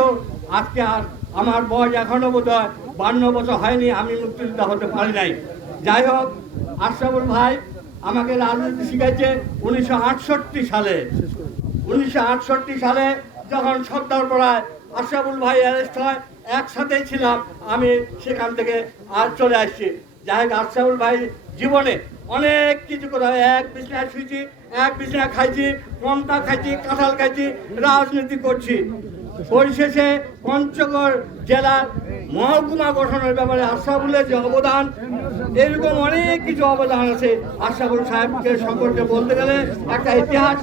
আজকে আর আমার বয়স এখনো বোধ হয় 52 বছর হয়নি, আমি মুক্তিযোদ্ধা হতে পারি নাই। যাই হোক, আশরাফুল ভাই আমাকে রাজনীতি শিখাইছে 1968 সালে। 1968 সালে যখন সর্দারপাড়ায় আশরাফুল ভাই অ্যারেস্ট হয়, একসাথেই ছিলাম, আমি সেখান থেকে আর চলে আসছি। যাই হোক, আশরাফুল ভাই জীবনে অনেক কিছু করে, এক বিছনায় শুয়েছি, এক বিছনায় খাইছি, পন্তা খাইছি, কাঁঠাল খাইছি, রাজনীতি করছি। পরিশেষে পঞ্চগড় জেলার মহকুমা গঠনের ব্যাপারে আশরাফুলের যে অবদান, এরকম অনেক কিছু অবদান আছে। আশরাফুল সাহেবকে সম্পর্কে বলতে গেলে একটা ইতিহাস।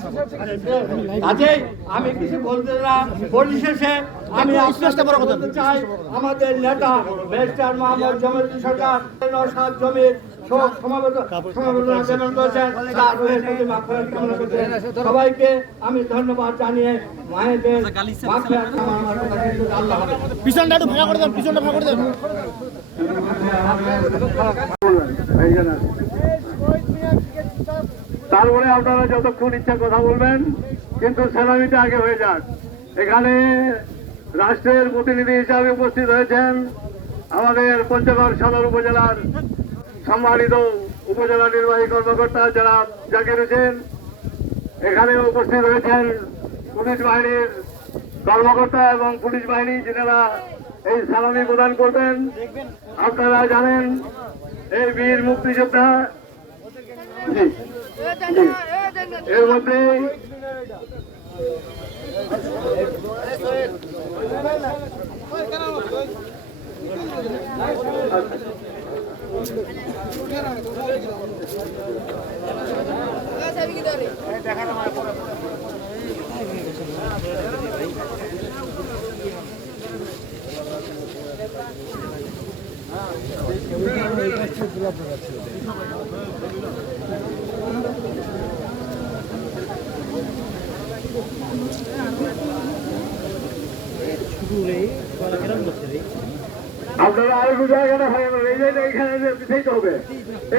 কাজেই আমি কিছু বলতে না, পরিশেষে আমি আপনাদের বলতে চাই, আমাদের নেতা ব্যারিস্টার মোহাম্মদ জমিরুদ্দিন সরকার 9/7 জমির সবাইকে আমি ধন্যবাদ জানিয়ে মায়েদের পিছনটা একটু ভাঙা করে দেন, পিছনটা ভাঙা করে দেন। তারপরে আপনারা যতক্ষণ ইচ্ছা কথা বলবেন, কিন্তু সেলামিটা আগে হয়ে যাক। এখানে রাষ্ট্রের প্রতিনিধি হিসাবে উপস্থিত হয়েছেন আমাদের পঞ্চগড় সদর উপজেলার সম্মানিত উপজেলা নির্বাহী কর্মকর্তা জনাব জাকির হোসেন। এখানে উপস্থিত হয়েছেন পুলিশ বাহিনীর কর্মকর্তা এবং পুলিশ বাহিনী, যেনারা এই সালামি প্রদান করবেন। আপনারা জানেন এই বীর মুক্তিযোদ্ধা, এর মধ্যে আপনারা আরেকটু জায়গাটা হয়ে গেল, এই জায়গায় এখানে বিছাইতে হবে,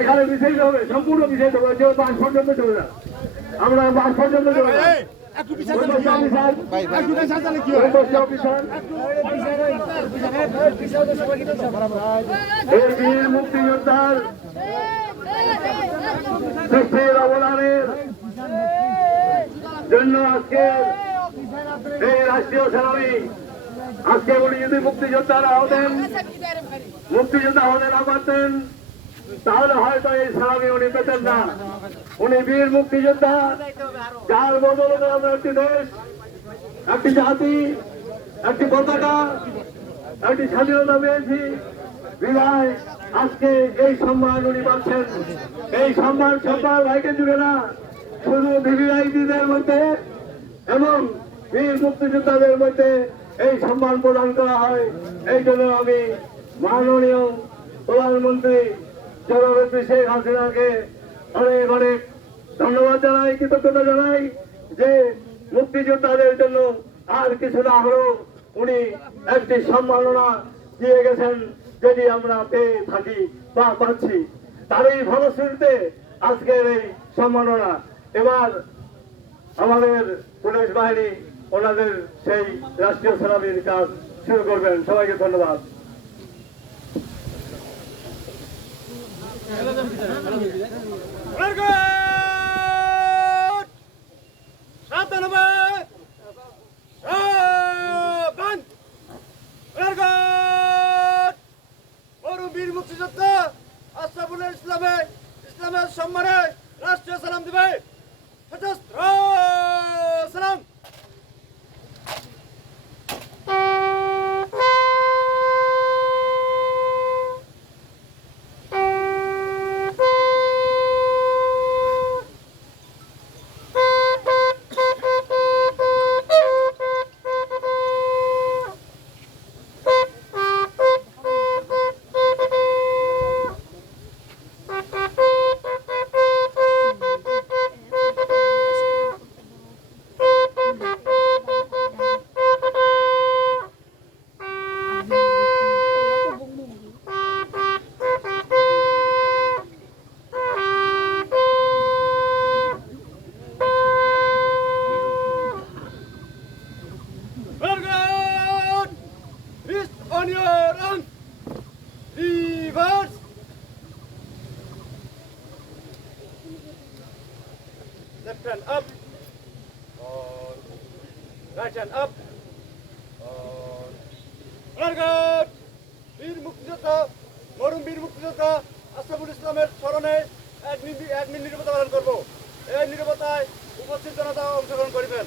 এখানে বিছাইতে হবে, সম্পূর্ণ বিছাইতে হবে, যে বাস পর্যন্ত চলে না, আমরা বাস পর্যন্ত চলে না। মুক্তিযোদ্ধার সৃষ্টির অবদানের জন্য আজকে এই রাষ্ট্রীয় সেনানী, আজকে উনি যদি মুক্তিযোদ্ধারা হতেন, মুক্তিযোদ্ধা হতে না পারতেন, তাহলে হয়তো এই সেনানী উনি পেতেন না। উনি বীর মুক্তিযোদ্ধা, যার বদলে আমরা একটি দেশ, একটি জাতি, একটি পতাকা, একটি স্বাধীনতা পেয়েছি। বিদায় আজকে এই সম্মান উনি পাচ্ছেন। এই সম্মান সবার ভাইকে জুড়ে না, শুধু ভিভিআইপিদের মধ্যে এবং বীর মুক্তিযোদ্ধাদের মধ্যে এই সম্মান প্রদান করা হয়। এই জন্য আমি মাননীয় প্রধানমন্ত্রী জননেত্রী শেখ হাসিনাকে অনেক অনেক ধন্যবাদ জানাই, কৃতজ্ঞতা জানাই যে মুক্তিযোদ্ধাদের জন্য আর কিছু না হলেও উনি একটি সম্মাননা দিয়ে গেছেন, যেটি আমরা পেয়ে থাকি বা পাচ্ছি। তারই ফলশ্রুতিতে আজকের এই সম্মাননা। এবার আমাদের পুলিশ বাহিনী ওনাদের সেই রাষ্ট্রীয় সেনাবাহিনীর কাজ শুরু করবেন। সবাইকে ধন্যবাদ। বীর মুক্তিযোদ্ধা আশরাফুল ইসলামের সম্মানে রাষ্ট্রীয় সালাম দিবে। সালাম। Left hand up. On. Right hand up. On. Target. বীর মুক্তিযোদ্ধা মরুম বীর মুক্তিযোদ্ধা আশরাফুল ইসলামের স্মরণে 1 মিনিট নীরবতা পালন করব। এই নীরবতায় উপস্থিত জনতা অংশগ্রহণ করিবেন।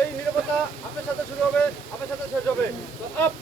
এই নীরবতা আপনার সাথে শুরু হবে, আপনার সাথে শেষ হবে। তো আপ।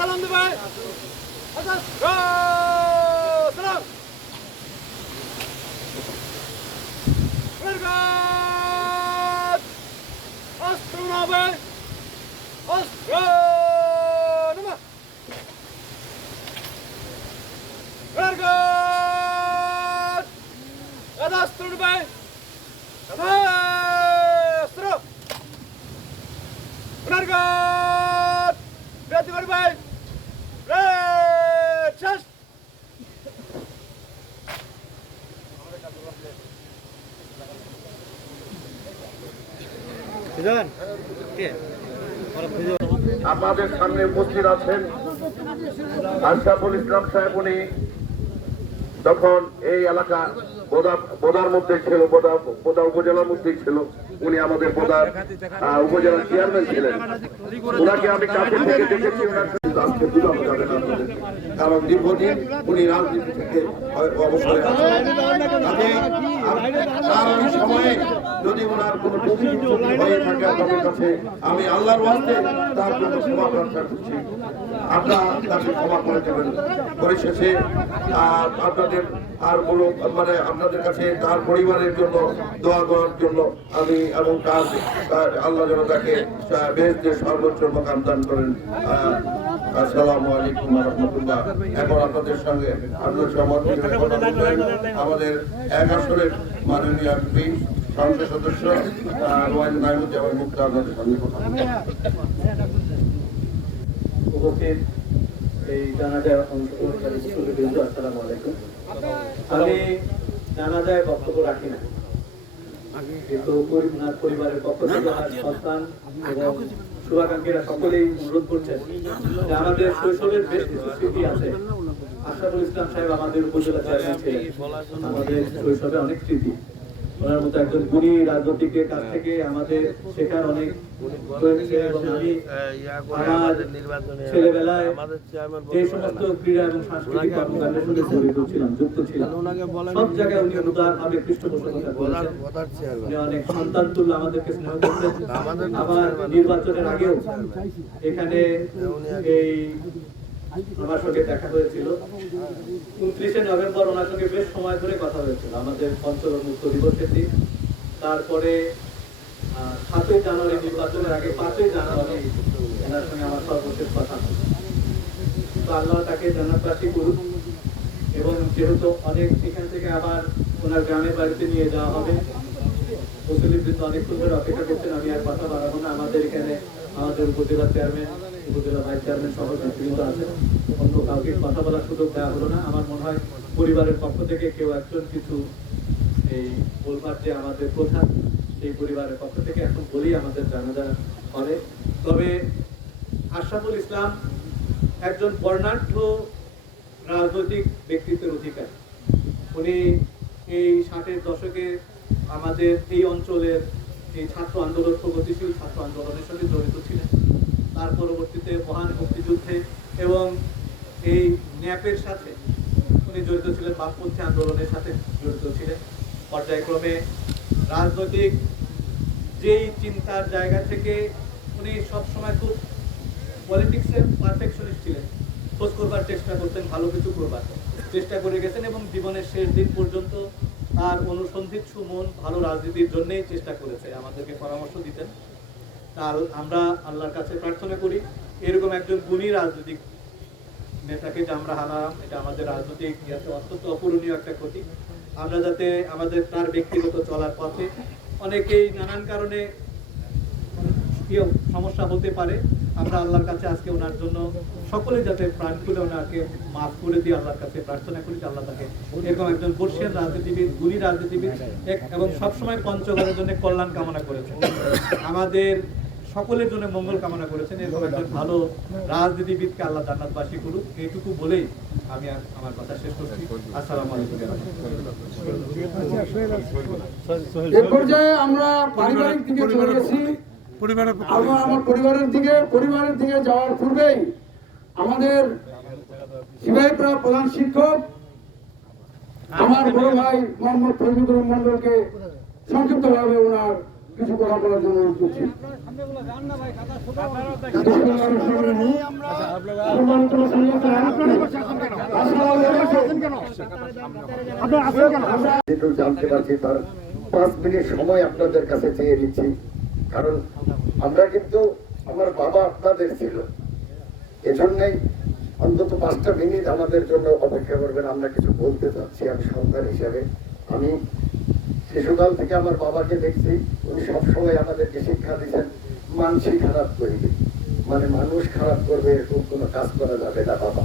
সালাম দিবে সালাম অস্ত্র নামে অস্ত্র নামা অস্ত্র নামে অস্ত্র Ready, everybody! Red chest! আমাদের সামনে উপস্থিত আছেন আশরাফুল ইসলাম সাহেব। উনি তখন এই এলাকা বোদার মধ্যে ছিল, বোদা উপজেলার মধ্যেই ছিল। উনি আমাদের বোদার উপজেলার চেয়ারম্যান ছিলেন। ওনাকে আমি কাছে থেকে দেখেছি, ওনার আজকে বুঝানো যাবে না আপনাদের, কারণ দীর্ঘদিন উনি রাজনীতি থেকে অবসরে আছেন। তার ওই সময়ে যদি ওনার কোনো হয়ে থাকে আপনাদের কাছে, আমি আল্লাহর ওয়াস্তে তার জন্য ক্ষমা প্রার্থনা করছি। আপনারা তাকে ক্ষমা করে দেবেন। পরিশেষে আপনাদের আর কোনো আপনাদের কাছে তার পরিবারের জন্য দোয়া করার জন্য আমি এবং তার আল্লাহ যেন তাকে বেহেশতের সর্বোচ্চ মকাম দান করেন। আসসালামু আলাইকুম ওয়া রাহমাতুল্লাহ। এখন আপনাদের সঙ্গে আমাদের 1 আসনের মাননীয় সংসদ সদস্য রোয়ান নাইমুজ্জামান মুক্তা আপনাদের সঙ্গে কথা বলবেন। উপস্থিত এই জানাজায় অংশগ্রহণকারী মুসল্লিবৃন্দ, আসসালামু আলাইকুম। আমি জানাজায় বক্তব্য রাখি না, কিন্তু পরিবারের পক্ষ থেকে আমার সন্তান এবং শুভাকাঙ্ক্ষীরা সকলেই অনুরোধ করছেন যে আমাদের শৈশবের বেশ কিছু স্মৃতি আছে। আশরাফুল ইসলাম সাহেব আমাদের উপজেলা চেয়ারম্যান ছিলেন, আমাদের শৈশবে অনেক স্মৃতি। ওনার মতো একজন গুণী রাজনৈতিকের কাছ থেকে আমাদের শেখার অনেক হয়েছে। এবং আমি আমার ছেলেবেলায় যে সমস্ত ক্রীড়া এবং সাংস্কৃতিক কর্মকাণ্ডের সঙ্গে জড়িত ছিলাম, যুক্ত ছিলাম, সব জায়গায় উনি উদারভাবে পৃষ্ঠপোষকতা করেছেন। উনি অনেক সন্তান তুল্য আমাদেরকে স্নেহ করতেন। আবার নির্বাচনের আগেও এখানে এই আমার সঙ্গে দেখা হয়েছিল। 29শে নভেম্বর ওনার সঙ্গে বেশ সময় ধরে কথা হয়েছিল, আমাদের পঞ্চগড় মুক্ত দিবসের দিন। তারপরে 7ই জানুয়ারি নির্বাচনের আগে 5ই জানুয়ারি ওনার সঙ্গে আমার সর্বশেষ কথা হয়েছে। তো আল্লাহ তাকে জান্নাতবাসী করুন। এবং যেহেতু অনেক এখান থেকে আবার ওনার গ্রামের বাড়িতে নিয়ে যাওয়া হবে, মুসলিমবৃন্দ অনেকক্ষণ ধরে অপেক্ষা করছেন, আমি আর কথা বাড়াবো না। আমাদের এখানে আমাদের উপজেলা চেয়ারম্যান, উপজেলা ভাইস চেয়ারম্যান সহ নেতৃবৃন্দ আছেন, অন্য কাউকে কথা বলার সুযোগ দেওয়া হলো না। আমার মনে হয় পরিবারের পক্ষ থেকে কেউ একজন কিছু এই বলবার যে আমাদের প্রধান, সেই পরিবারের পক্ষ থেকে এখন বলেই আমাদের জানাজা করে। তবে আশরাফুল ইসলাম একজন বর্ণাঢ্য রাজনৈতিক ব্যক্তিত্বের অধিকারী। উনি এই 60-এর দশকে আমাদের এই অঞ্চলের এই ছাত্র আন্দোলন, প্রগতিশীল ছাত্র আন্দোলনের সঙ্গে জড়িত ছিলেন। তার পরবর্তীতে মহান মুক্তিযুদ্ধে এবং এই ন্যাপের সাথে উনি জড়িত ছিলেন, বামপন্থী আন্দোলনের সাথে জড়িত ছিলেন। পর্যায়ক্রমে রাজনৈতিক যেই চিন্তার জায়গা থেকে উনি সবসময় খুব পলিটিক্সের পারফেকশনিস্ট ছিলেন, খোঁজ করবার চেষ্টা করতেন, ভালো কিছু করবার চেষ্টা করে গেছেন এবং জীবনের শেষ দিন পর্যন্ত তার অনুসন্ধিৎসু মন ভালো রাজনীতির জন্যই চেষ্টা করেছে, আমাদেরকে পরামর্শ দিতেন। তার আমরা আল্লাহর কাছে প্রার্থনা করি এরকম একজন গুণী রাজনৈতিক নেতাকে যে আমরা হারালাম, এটা আমাদের রাজনৈতিক ইতিহাসে অত্যন্ত অপূরণীয় একটা ক্ষতি। আমরা যাতে আমাদের তার ব্যক্তিগত চলার পথে অনেকেই নানান কারণে সমস্যা হতে পারে, আমরা আল্লাহর কাছে আজকে ওনার জন্য সকলে যাতে প্রাণ খুলে ওনাকে মাফ করে দিয়ে আল্লাহর কাছে প্রার্থনা করি যে আল্লাহ তাকে এরকম একজন বর্ষিয়ান রাজনীতিবিদ, গুণী রাজনীতিবিদ এবং সবসময় পঞ্চগড়ের জন্য কল্যাণ কামনা করেছেন, আমাদের সকলের জন্য মঙ্গল কামনা করেছেন। এরকম একজন ভালো রাজনীতিবিদকে আল্লাহ জান্নাতবাসী করুক, এইটুকু বলেই আমি আমার কথা শেষ করছি। আসসালামু আলাইকুম। এ পর্যায়ে আমরা পারিবারিক দিকে চলে গেছি। আমার পরিবারের দিকে যাওয়ার পূর্বেই আমাদের সিপাহীপাড়া প্রধান শিক্ষক আমার বড় ভাই মোহাম্মদ ফজলুর মন্ডলকে সংক্ষিপ্তভাবে ওনার কিছু কথা বলার জন্য অনুরোধ করছি। যেটুকু জানতে পারছি তার 5 মিনিট সময় আপনাদের কাছে চেয়ে নিচ্ছি, কারণ আমরা কিন্তু আমার বাবা আপনাদের ছিল, এজন্যই অন্তত 5টা মিনিট আমাদের জন্য অপেক্ষা করবেন। আমরা কিছু বলতে চাচ্ছি। আমি সন্তান হিসাবে আমি শিশুকাল থেকে আমার বাবাকে দেখছি, উনি সবসময় আমাদেরকে শিক্ষা দিচ্ছেন মানসিক খারাপ করিবে, মানে মানুষ খারাপ করবে এরকম কোনো কাজ করা যাবে না বাবা।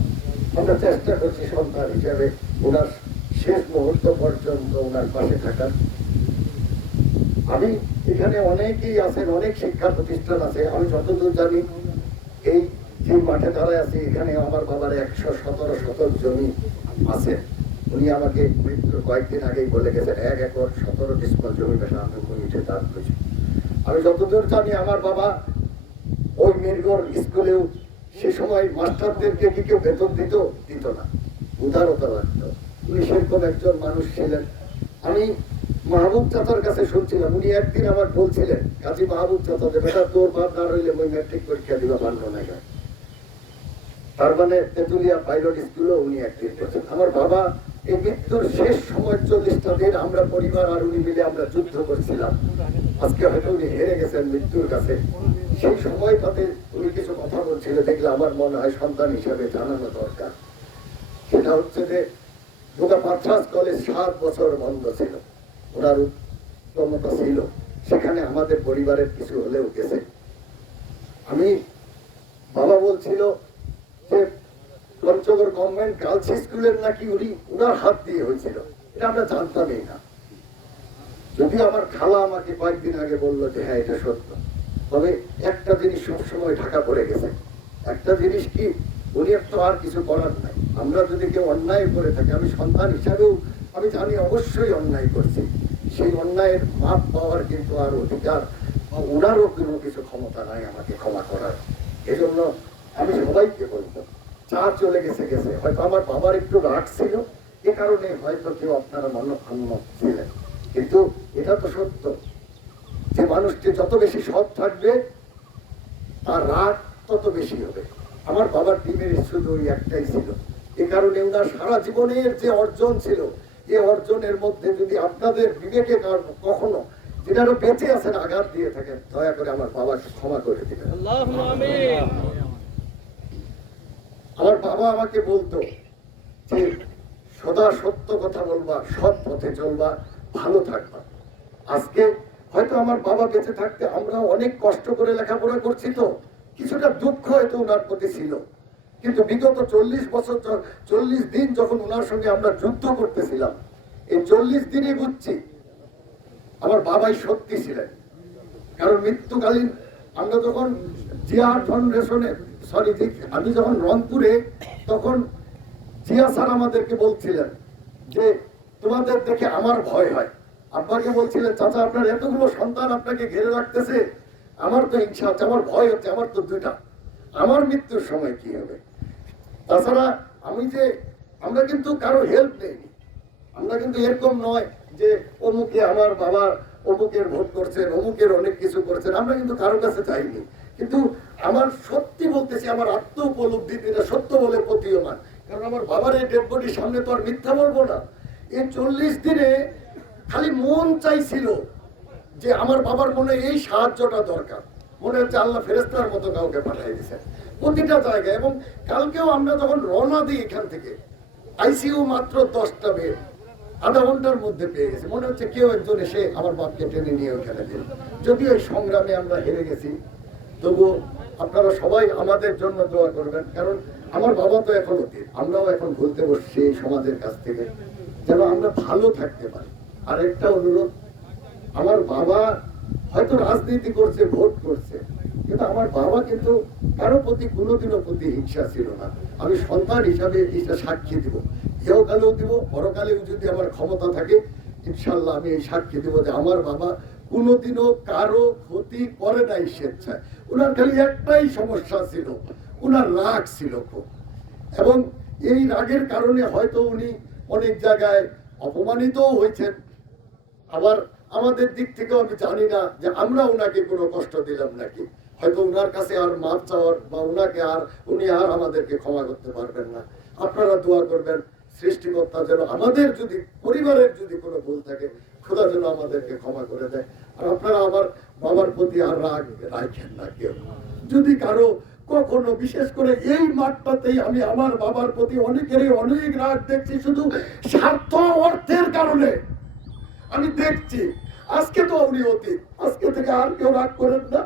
আমরা চেষ্টা করছি সন্তান হিসাবে ওনার শেষ মুহূর্ত পর্যন্ত ওনার পাশে থাকার। আমি এখানে অনেকেই আছেন, অনেক শিক্ষা প্রতিষ্ঠান আছে, আমি যতদূর জানি এই যে মাঠে দাঁড়ায় আছি এখানে আমার বাবার 117 শতক জমি আছে। উনি আমাকে মৃত্যুর কয়েকদিন আগেই বলে গেছেন 1 একর 17 ডিসমাল জমি বেশা আমি উঠে দান করেছি। আমি যতদূর জানি আমার বাবা ওই মিরগড় স্কুলেও সে সময় মাস্টারদেরকে কি কেউ বেতন দিত না, উদারতা লাগতো। উনি সেরকম একজন মানুষ ছিলেন। আমি মাহবুব চাচার কাছে শুনছিলাম, উনি একদিন আমার বলছিলেন কাজী মাহবুব চাচা যে বেটা তোর বাপ না রইলে ওই ম্যাট্রিক পরীক্ষা দিবা পারলো না। তার মানে তেতুলিয়া পাইলট স্কুলও উনি একদিন করছেন। আমার বাবা এই মৃত্যুর শেষ সময় 40টা দিন আমরা পরিবার আর উনি মিলে আমরা যুদ্ধ করছিলাম। আজকে হয়তো উনি হেরে গেছেন মৃত্যুর কাছে। সেই সময়টাতে উনি কিছু কথা বলছিল, দেখলে আমার মনে হয় সন্তান হিসেবে জানানো দরকার। সেটা হচ্ছে যে ঢাকা মাদ্রাস কলেজ 7 বছর বন্ধ ছিল, ওনার উত্তমতা ছিল, সেখানে আমাদের পরিবারের কিছু হলেও গেছে। আমি বাবা বলছিল যে পঞ্চগড় গভর্নমেন্ট গার্লস স্কুলের নাকি উনার হাত দিয়ে হয়েছিল, এটা আমরা জানতামই না। যদি আমার খালা আমাকে কয়েকদিন আগে বললো যে হ্যাঁ এটা সত্য। তবে একটা জিনিস সবসময় ঢাকা পড়ে গেছে, একটা জিনিস কি উনি তো আর কিছু করার নাই। আমরা যদি কেউ অন্যায় করে থাকি, আমি সন্তান হিসাবেও আমি জানি অবশ্যই অন্যায় করছি, সেই অন্যায়ের মাপ পাওয়ার কিন্তু আর অধিকার ওনারও কোনো কিছু ক্ষমতা নাই আমাকে ক্ষমা করার। এজন্য আমি সবাইকে বলবো যা চলে গেছে গেছে। হয়তো আমার বাবার একটু রাগ ছিল, এ কারণে হয়তো কেউ আপনারা মনক্ষুণ্ণ ছিলেন, কিন্তু এটা তো সত্য যে মানুষটি যত বেশি সৎ থাকবে তার রাগ তত বেশি হবে। আমার বাবার টিমের শুধু ওই একটাই ছিল, এ কারণে ওনার সারা জীবনের যে অর্জন ছিল, এই অর্জনের মধ্যে যদি আপনাদের বিবেকে কখনো যেটারও বেঁচে আছেন আঘাত দিয়ে থাকেন, দয়া করে আমার বাবাকে ক্ষমা করে দিবেন। আমার বাবা আমাকে বলতো যে সদা সত্য কথা বলবা, সৎ পথে চলবা, ভালো থাকবা। আজকে হয়তো আমার বাবা বেঁচে থাকতে আমরা অনেক কষ্ট করে লেখাপড়া করছি, তো কিছুটা দুঃখ হয়তো ওনার প্রতি ছিল, কিন্তু বিগত 40 বছর 40 দিন যখন ওনার সঙ্গে আমরা যুদ্ধ করতেছিলাম, এই 40 দিনই বুঝছি আমার বাবাই সত্যি ছিলেন। কারণ মৃত্যুকালীন আমরা যখন জিয়া ফাউন্ডেশনে আমি যখন রংপুরে, তখন জিয়া স্যার আমাদেরকে বলছিলেন যে তোমাদের দেখে আমার ভয় হয়। আব্বাকে বলছিলেন চাচা আপনার এতগুলো সন্তান আপনাকে ঘিরে রাখতেছে, আমার তো ইচ্ছা হচ্ছে, আমার ভয় হচ্ছে, আমার তো 2টা, আমার মৃত্যুর সময় কি হবে। তাছাড়া আমরা কিন্তু কারো হেল্প নেইনি, আমরা কিন্তু এরকম নয় যে অমুকে আমার বাবা অমুকের ভোট করছেন, অমুকের অনেক কিছু করছেন, আমরা কিন্তু কারো কাছে চাইনি। কিন্তু আমার সত্যি বলতেছি, আমার আত্ম উপলব্ধি এটা সত্য বলে প্রতীয়মান। কারণ আমার বাবার এই ডেড বডির সামনে তো আর মিথ্যা বলবো না। এই 40 দিনে খালি মন চাইছিল যে আমার বাবার মনে এই সাহায্যটা দরকার। মনে হচ্ছে আল্লাহ ফেরেশতার মতো কাউকে পাঠিয়ে দিয়েছেন প্রতিটা জায়গায়। এবং কালকেও আমরা যখন রওনা দিই এখান থেকে, আইসিইউ মাত্র 10টা বেড, আধা ঘন্টার মধ্যে পেয়ে গেছে। মনে হচ্ছে কেউ একজন এসে আমার বাপকে টেনে নিয়ে ওখানে দিল। যদিও এই সংগ্রামে আমরা হেরে গেছি, তবুও আপনারা সবাই আমাদের জন্য দোয়া করবেন। কারণ আমার বাবা তো এখন অতীত, আমরাও এখন ভুলতে বসছি এই সমাজের কাছ থেকে, যেন আমরা ভালো থাকতে পারি। আর একটা অনুরোধ, আমার বাবা হয়তো রাজনীতি করছে, ভোট করছে, কিন্তু আমার বাবা কিন্তু কারো প্রতি কোনোদিনও প্রতি হিংসা ছিল না। আমি সন্তান হিসাবে এটা সাক্ষী দিব, ইহকালেও দিব, পরকালেও যদি আমার ক্ষমতা থাকে ইনশাল্লাহ আমি এই সাক্ষী দিব যে আমার বাবা কোনোদিনও কারো ক্ষতি করে নাই স্বেচ্ছায়। ওনার খালি একটাই সমস্যা ছিল, ওনার রাগ ছিল খুব, এবং এই রাগের কারণে হয়তো উনি অনেক জায়গায় অপমানিতও হয়েছেন। আবার আমাদের দিক থেকেও আমি জানি না যে আমরা ওনাকে কোনো কষ্ট দিলাম নাকি। হয়তো ওনার কাছে আর মাপ চাওয়ার বা ওনাকে আর উনি আর আমাদেরকে ক্ষমা করতে পারবেন না। আপনারা দোয়া করবেন সৃষ্টিকর্তা যেন আমাদের যদি পরিবারের যদি কোনো ভুল থাকে খোদা যেন আমাদেরকে ক্ষমা করে দেয়। আর আপনারা আমার বাবার প্রতি আর রাগ রাখেন না কেউ। যদি কারো কখনো, বিশেষ করে এই মাঠটাতেই আমি আমার বাবার প্রতি অনেকেরই অনেক রাগ দেখছি শুধু স্বার্থ অর্থের কারণে। আমি দেখছি আজকে তো উনি অতীত, আজকে থেকে আর কেউ রাগ করেন না।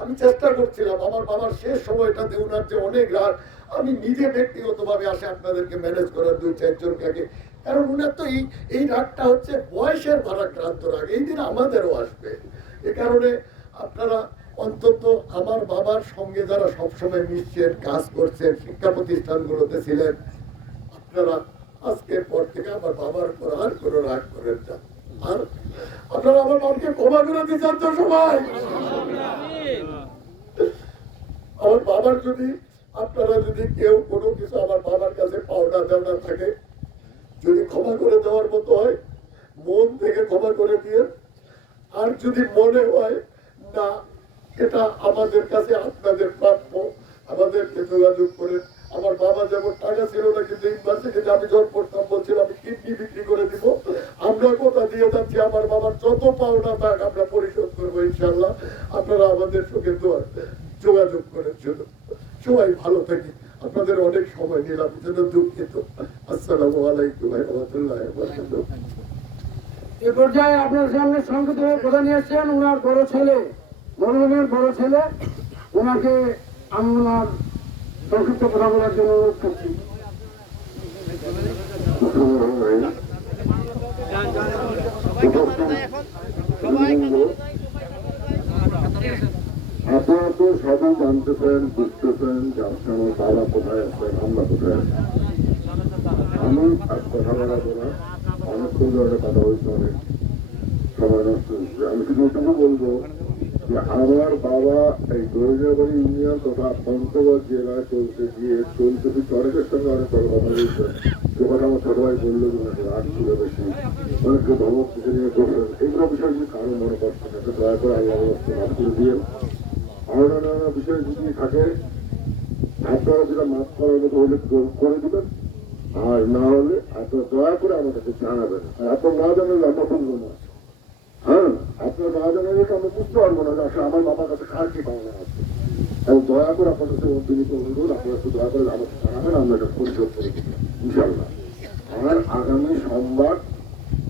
আমি চেষ্টা করছিলাম আমার বাবার শেষ সময়টাতে ওনার যে অনেক রাগ, আমি নিজে ব্যক্তিগতভাবে আসে আপনাদেরকে ম্যানেজ করার 2-4 জনকে। কারণ ওনার তো এই রাগটা হচ্ছে বয়সের ভারাক্রান্ত রাগ, এই দিন আমাদেরও আসবে। এ কারণে আপনারা অন্তত আমার বাবার সঙ্গে যারা সবসময় মিশছেন, কাজ করছেন, শিক্ষা প্রতিষ্ঠানগুলোতে ছিলেন, আপনারা আজকের পর থেকে আমার বাবার উপর আর কোনো রাগ করেন না। আর আপনারা আমার বাবাকে ক্ষমা করে দিচ্ছেন তো সবাই? আমার বাবার যদি আপনারা যদি কেউ কোনো কিছু আমার বাবার কাছে পাওনা দেওয়া থাকে, যদি ক্ষমা করে দেওয়ার মতো হয় মন থেকে ক্ষমা করে দিয়ে। আর যদি মনে হয় না এটা আমাদের কাছে আপনাদের প্রাপ্য, আমাদেরকে যোগাযোগ করে। আমার বাবা যেমন টাকা ছিল না, কিন্তু ইউনিভার্সিটিতে আমি যখন পড়তাম বলছিল আমি কিডনি বিক্রি করে দিব। আমরা কথা দিয়ে যাচ্ছি আমার বাবার যত পাওনা থাক আমরা পরিশোধ করবো ইনশাল্লাহ। আপনারা আমাদের সঙ্গে যোগাযোগ করার জন্য সবাই ভালো থাকি। আপনাদের অনেক সময় নিলাম, জন্য দুঃখিত। আসসালামু আলাইকুম ওয়া রাহমাতুল্লাহি ওয়া বারাকাতুহু। এ পর্যায়ে আপনার সামনে সংক্ষিপ্ত কথা নিয়ে এসেছেন ওনার বড় ছেলে, মরহুমের বড় ছেলে। ওনাকে আমি ওনার সংক্ষিপ্ত কথা বলার জন্য অনুরোধ করছি। আপনারা তো সবাই জানতেছেন, বুঝতেছেন যে আজকে আমার বাবা কোথায় আছেন, আমরা কোথায় আছি। আমি আর কথা বলাবো না, অনেকক্ষণ ধরে কথা হয়েছে, অনেক সময় নষ্ট হচ্ছে। আমি শুধু এটুকু বলবো যে আমার বাবা এই দরিয়াবাড়ি ইউনিয়ন তথা পঞ্চগড় জেলায় চলতে চরেকের সঙ্গে অনেক বড় কথা বলছে। সে কথা আমার ছোট ভাই বললো রাগ ছিল বেশি, অনেককে ধমক থেকে নিয়ে করছেন। এইগুলো বিষয় যদি কারো মনে করছেন এটা দয়া করে আল্লাহ মাফ করে দিয়ে অন্যান্য বিষয় যদি থাকে আপনারা যেটা মাফ করার মতো হলে করে দিবেন, আর না হলে আপনারা দয়া করে আমার কাছে জানাবেন। আর আপনার না জানালে আমরা বুঝবো না। হ্যাঁ, আপনার না জানালে তো আমরা বুঝতে পারবো না যে আসলে আমার বাবার কাছে কার কি পাওনা আছে। এবং দয়া করে আপনার কাছে বিনীত অনুরোধ, আপনারা একটু দয়া করে আমাকে জানাবেন, আমরা এটা পরিশোধ করে দিই ইনশাল্লাহ। আর আগামী সোমবার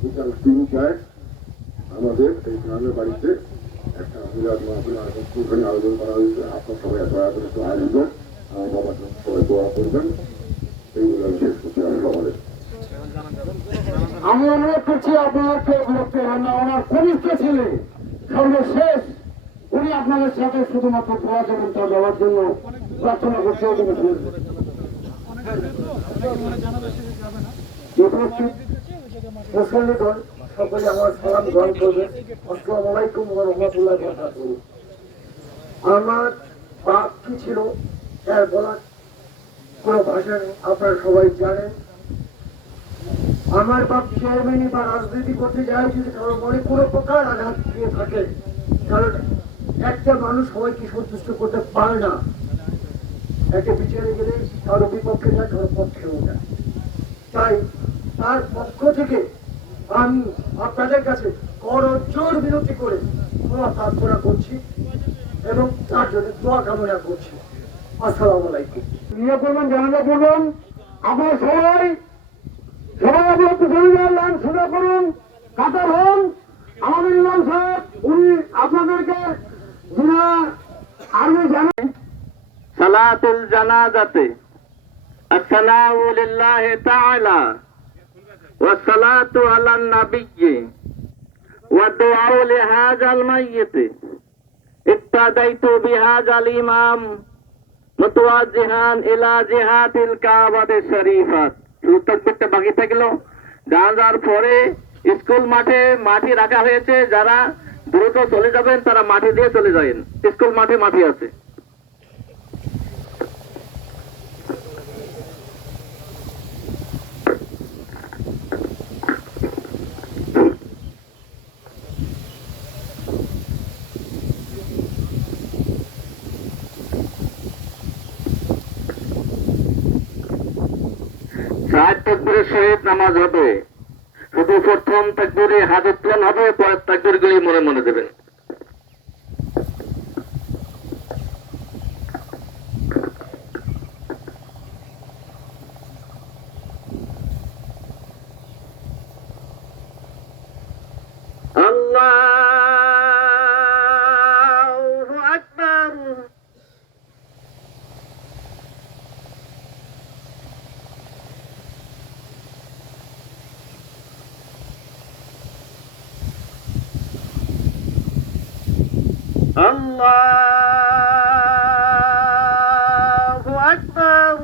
বিকাল 3টায় আমাদের এই গ্রামের বাড়িতে একটা মিলাদ মাহফিল ওখানে আয়োজন করা হয়েছে। আপনার সবাই দয়া করে একটু আসবেন, আমার বাবার জন্য সবাই দোয়া করবেন। এইগুলো আমি শেষ করছি আমাদের। আমি অনুরোধ করছি আপনারা কেউ বিরক্ত হন না। ওনার কনিষ্ঠ ছেলে সর্বশেষ উনি আপনাদের সাথে শুধুমাত্র দোয়া করবেন, তা দেওয়ার জন্য প্রার্থনা করতে সকলে আমার সালাম গ্রহণ করবেন। আসসালামু আলাইকুম ওয়া রাহমাতুল্লাহি ওয়া বারাকাতুহু। আমার বাপ কি ছিল তার বলার কোনো ভাষা নেই, আপনারা সবাই জানেন। আমার বাপ চেয়ারম্যানই বা রাজনীতি করতে যায় যদি কারোর মনে কোনো প্রকার আঘাত দিয়ে থাকে, কারণ একটা মানুষ সবাইকে সন্তুষ্ট করতে পারে না। একটা বিচারে গেলে কারো বিপক্ষে যায়, কারো পক্ষেও যায়। তাই তার পক্ষ থেকে আমি আপনাদের কাছে করজোড় বিনতি করে ক্ষমা প্রার্থনা করছি এবং তার জন্য দোয়া কামনা করছি। আসসালামু আলাইকুম। ইয়ে করবেন, জানাজা করবেন। আপনারা সবাই আপনার পিছনে লাইন সোজা করুন, কাতার হন। আমাদের ইমাম সাহেব উনি আপনাদেরকে যিনা আরবি জানেন। সালাতুল জানাজাতে আসসালামু লিল্লাহি তাআলা ওয়া সালাতু আলান নাবিয়্যি ওয়া দুআউ লিহাযাল মাইয়্যিত ইত্তাদাইতু বিহাযাল ইমাম মুতাওয়াজ্জিহান ইলা জিহাতিল কাবাতি শরীফাত। তাকবীরটা বাকি থাকলো। জানাজার পরে স্কুল মাঠে রাখা হয়েছে, যারা দ্রুত চলে যাবেন তারা মাঠে দিয়ে চলে যাবেন। স্কুল মাঠে আছে। চার তাকবীরের সহিত নামাজ হবে। শুধু প্রথম তাকবীরে হাত উত্তোলন হবে, পরের তাকবীরগুলি মনে মনে দেবেন। আল্লাহু আকবার। আল্লাহু আকবার।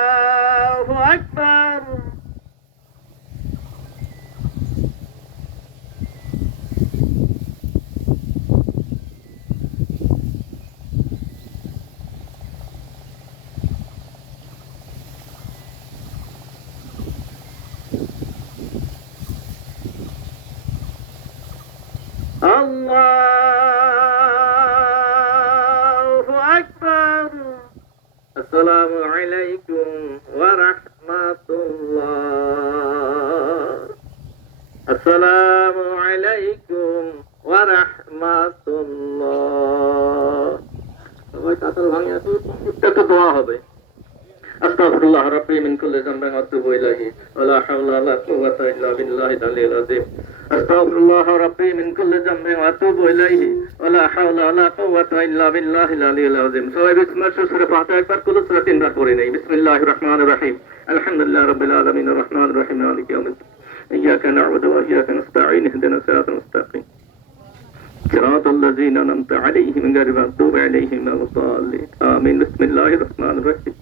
আল্লাহু আকবার। আল্লাহু আকবার। আসসালামু আলাইকুম ওয়া রাহমাতুল্লাহ। আসসালামু আলাইকুম ওয়া রাহমাতুল্লাহ। সবাই কাতার ভাঙে আছে, একটা দোয়া হবে। আস্তাগফিরুল্লাহ রাব্বি মিন কুল্লি যামবিন ওয়া আতুবু ইলাইহি ওয়া লা হাওলা ওয়া লা কুওয়াতা ইল্লা বিল্লাহিল আলিয়্যিল আযীম। আস্তাগফিরুল্লাহ রাব্বি মিন কুল্লি যামবিন ওয়া আতুবু ইলাইহি ওয়া লা হাওলা ওয়া লা কুওয়াতা ইল্লা বিল্লাহিল আলিয়্যিল আযীম। সবাই বিসমিল্লাহ সূরা ফাতিহা একবার কুল সূরা তিনবার পড়ে নেই। বিসমিল্লাহির রাহমানির রাহিম। আলহামদুলিল্লাহি রাব্বিল আলামিন আর রাহমানির রাহিম মালিকি ইয়াউমিদ্দিন। ইয়্যাকা না'বুদু ওয়া ইয়্যাকা নাস্তাঈন ইহদিনাস সিরাতাল মুস্তাকিম সিরাতাল লাযীনা আন'আমতা আলাইহিম গায়রিল মাগদুবি আলাইহিম ওয়া লাদ-দাল্লিন। আমিন। বিসমিল্লাহির রাহমানির রাহিম।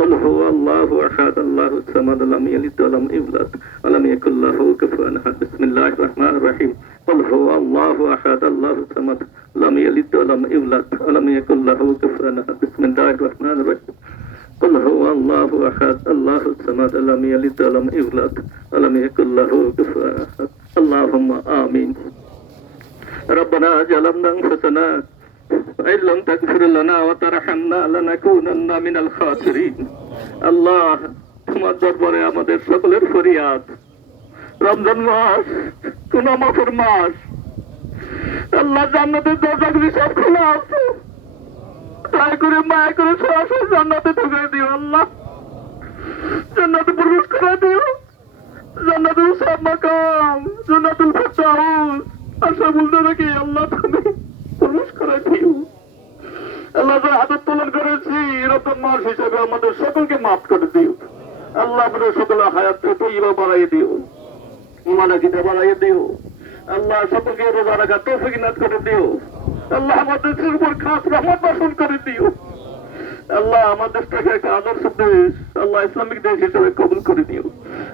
قل هو الله احد الله الصمد لم يلد ولم يولد ولم يكن له كفوا احد. بسم الله الرحمن الرحيم. قل هو الله احد الله الصمد لم يلد ولم يولد ولم يكن له كفوا احد. بسم الله الرحمن الرحيم. قل هو الله احد الله الصمد لم يلد ولم يولد ولم يكن له كفوا احد. اللهم آمين. ربنا ظلمنا انفسنا وإن لم تغفر لنا وترحمنا لنكونن من الخاسرين. আল্লাহ, তোমার দরবারে আমাদের সকলের ফরিয়াদ। রমজান মাস গুনাহ মাফের মাস। আল্লাহ, জান্নাতের দরজাগুলি সব খোলা আছে। দয়া করে মায়া করে সরাসরি জান্নাতে ঢুকে দিও। আল্লাহ, জান্নাতে প্রবেশ করে দিও। জান্নাতুল সব মাকাম, জান্নাতুল ফেরদাউস আশা বলতে নাকি আল্লাহ তুমি প্রবেশ করে দিও। আল্লাহ, যারা হাত উত্তোলন করেছি এরকম মাস হিসেবে আমাদের সকলকে মাফ করে দিও। আল্লাহ, আমাদের সকলের হায়াতকে তৈরি বাড়াই দিও। ইমানে কিটা বাড়াইয়ে দিও আল্লাহ সকলকে রোজা রাখা তৌফিক ইনাত করে দিও আল্লাহ আমাদের উপর খাস রহমত বর্ষণ করে দিও আল্লাহ আমার দেশটাকে একটা আদর্শ দেশ আল্লাহ ইসলামিক দেশ হিসেবে কবুল করে দিও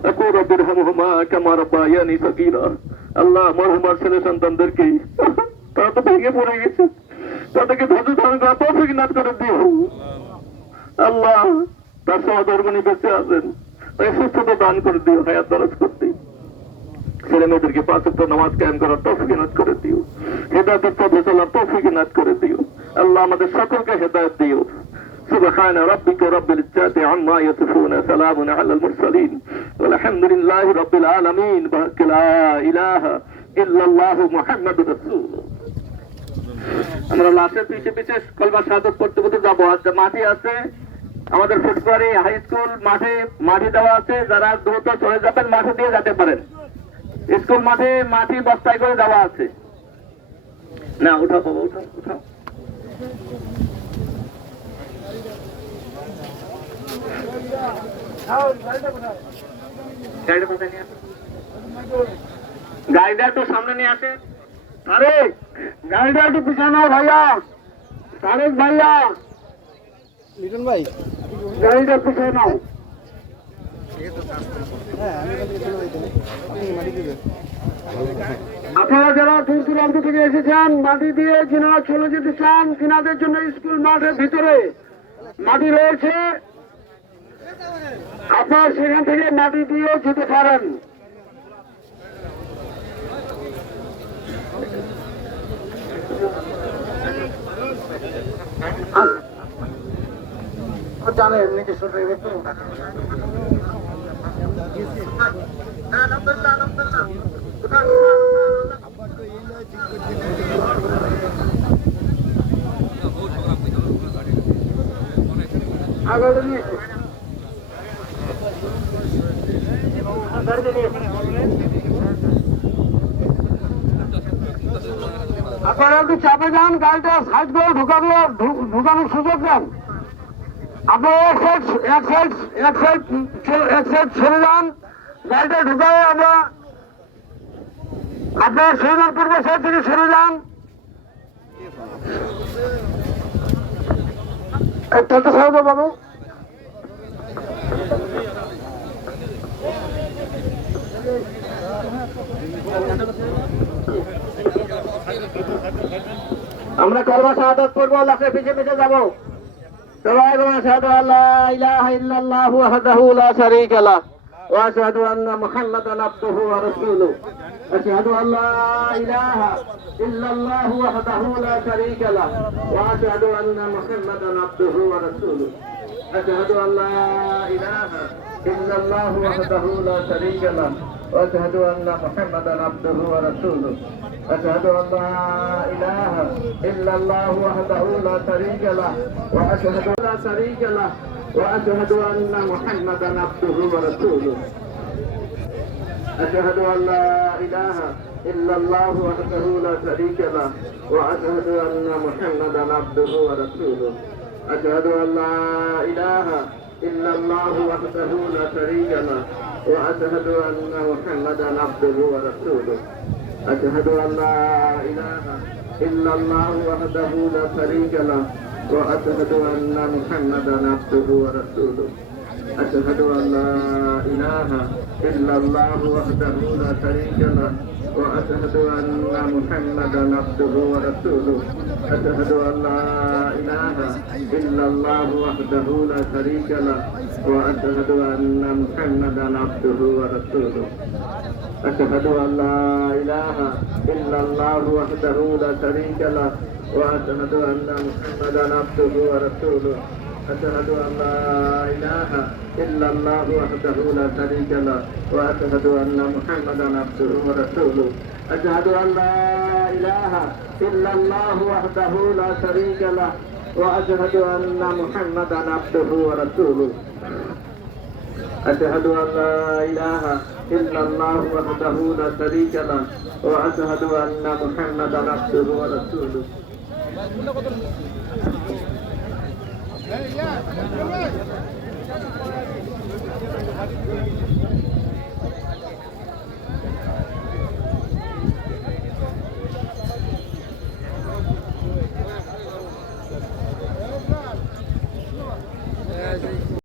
আকু রব্বির হামহুমা কামা রাব্বায়ানি সগীরা আল্লাহ মরহুমার ছেলে সন্তানদেরকে তারা তো ভেঙে পড়ে গেছে তাদেরকে ধৈর্য ধারণ করা তৌফিক ইনাত করে দিও আল্লাহ তার সহধর্মণী বেঁচে আছেন তাই সুস্থতা দান করে দিও হায়াত দরাজ করতে ছেলে মেয়েদেরকে 5 ওয়াক্ত নামাজ কায়েম করার তৌফিক ইনাত করে দিও হেদায়েতের পথে চলার তৌফিক ইনাত করে দিও আল্লাহ আমাদের সকলকে হেদায়েত দিও سبحان ربك رب العزة عما يصفون سلام على المرسلين والحمد لله رب العالمين بحق لا إله إلا الله محمد رسول আমরা লাশের পিছে পিছে কলমা শাহাদাত পড়তে পড়তে যাবো আজ মাটি আছে আমাদের ফুটবাড়ি হাই স্কুল মাঠে দেওয়া আছে যারা দ্রুত চলে যাবেন মাঠে দিয়ে যেতে পারেন স্কুল মাঠে মাটি বস্তায় করে দেওয়া আছে না উঠাও বাবা উঠাও উঠাও গাড়িটা একটু সামনে নিয়ে আসে তারেক গাড়িটা একটু পিছানো ভাইয়া তারেক ভাইয়া লিটন ভাই গাড়িটা পিছানো নাও আপনারা যারা দূর দূরান্ত থেকে এসেছেন মাটি দিয়ে যিনারা চলে যেতে চান তিনাদের জন্য স্কুল মাঠের ভিতরে মাটি রয়েছে আপনারা সেখান থেকে মাটি দিয়ে যেতে পারেন জানেন নিজস্ব আপনারা একটু চাপে যান গাড়িটা সাইড করে ঢুকানোর সুযোগ দেন আপনারা এক সাইড ছেড়ে যান গাড়িটা ঢুকায় আমরা আপনারা সরে পূর্ব সাইড থেকে সরে যান একটা সরে দেবো বাবু আমরা কলমা শাহাদাত পড়বো লাশের পিছে পিছে যাবো সবাই বলুন আশহাদু আল্লা ইলাহা ইল্লাল্লাহু ওয়াহদাহু লা শারীকা লাহ ওয়া আশহাদু আন্না মুহাম্মাদান আবদুহু ওয়া রাসূলুহু আশহাদু আল্লা ইলাহা ইল্লাল্লাহু ওয়াহদাহু লা শারীকা লাহ ওয়া আশহাদু আন্না মুহাম্মাদান আবদুহু ওয়া রাসূলুহু আশহাদু আল্লা ইলাহা ইল্লাল্লাহু ওয়াহদাহু লা শারীকা লাহ وأشهد أن محمدا عبده ورسوله أشهد أن لا إله إلا الله وحده لا شريك له وأشهد أن لا شريك له وأشهد أن محمدا عبده ورسوله أشهد أن لا إله إلا الله وحده لا شريك له وأشهد أن محمدا عبده ورسوله أشهد أن لا إله إلا الله وحده لا شريك له وأشهد أن محمدا عبده ورسوله أشهد أن لا إله إلا الله وحده لا شريك له وأشهد أن محمدا عبده ورسوله أشهد أن لا إله إلا الله وحده لا شريك له وأشهد أن محمدا عبده ورسوله أشهد أن لا إله إلا الله وحده لا شريك له وأشهد أن محمدا عبده ورسوله أشهد أن لا إله إلا الله وحده لا شريك له وأشهد أن محمدا عبده ورسوله أشهد أن لا إله إلا الله وحده لا شريك له وأشهد أن محمدا عبده ورسوله أشهد أن لا إله إلا الله وحده لا شريك له وأشهد أن محمدا عبده ورسوله أشهد أن لا إله إلا الله وحده لا شريك له وأشهد أن محمدا عبده ورسوله Yeah.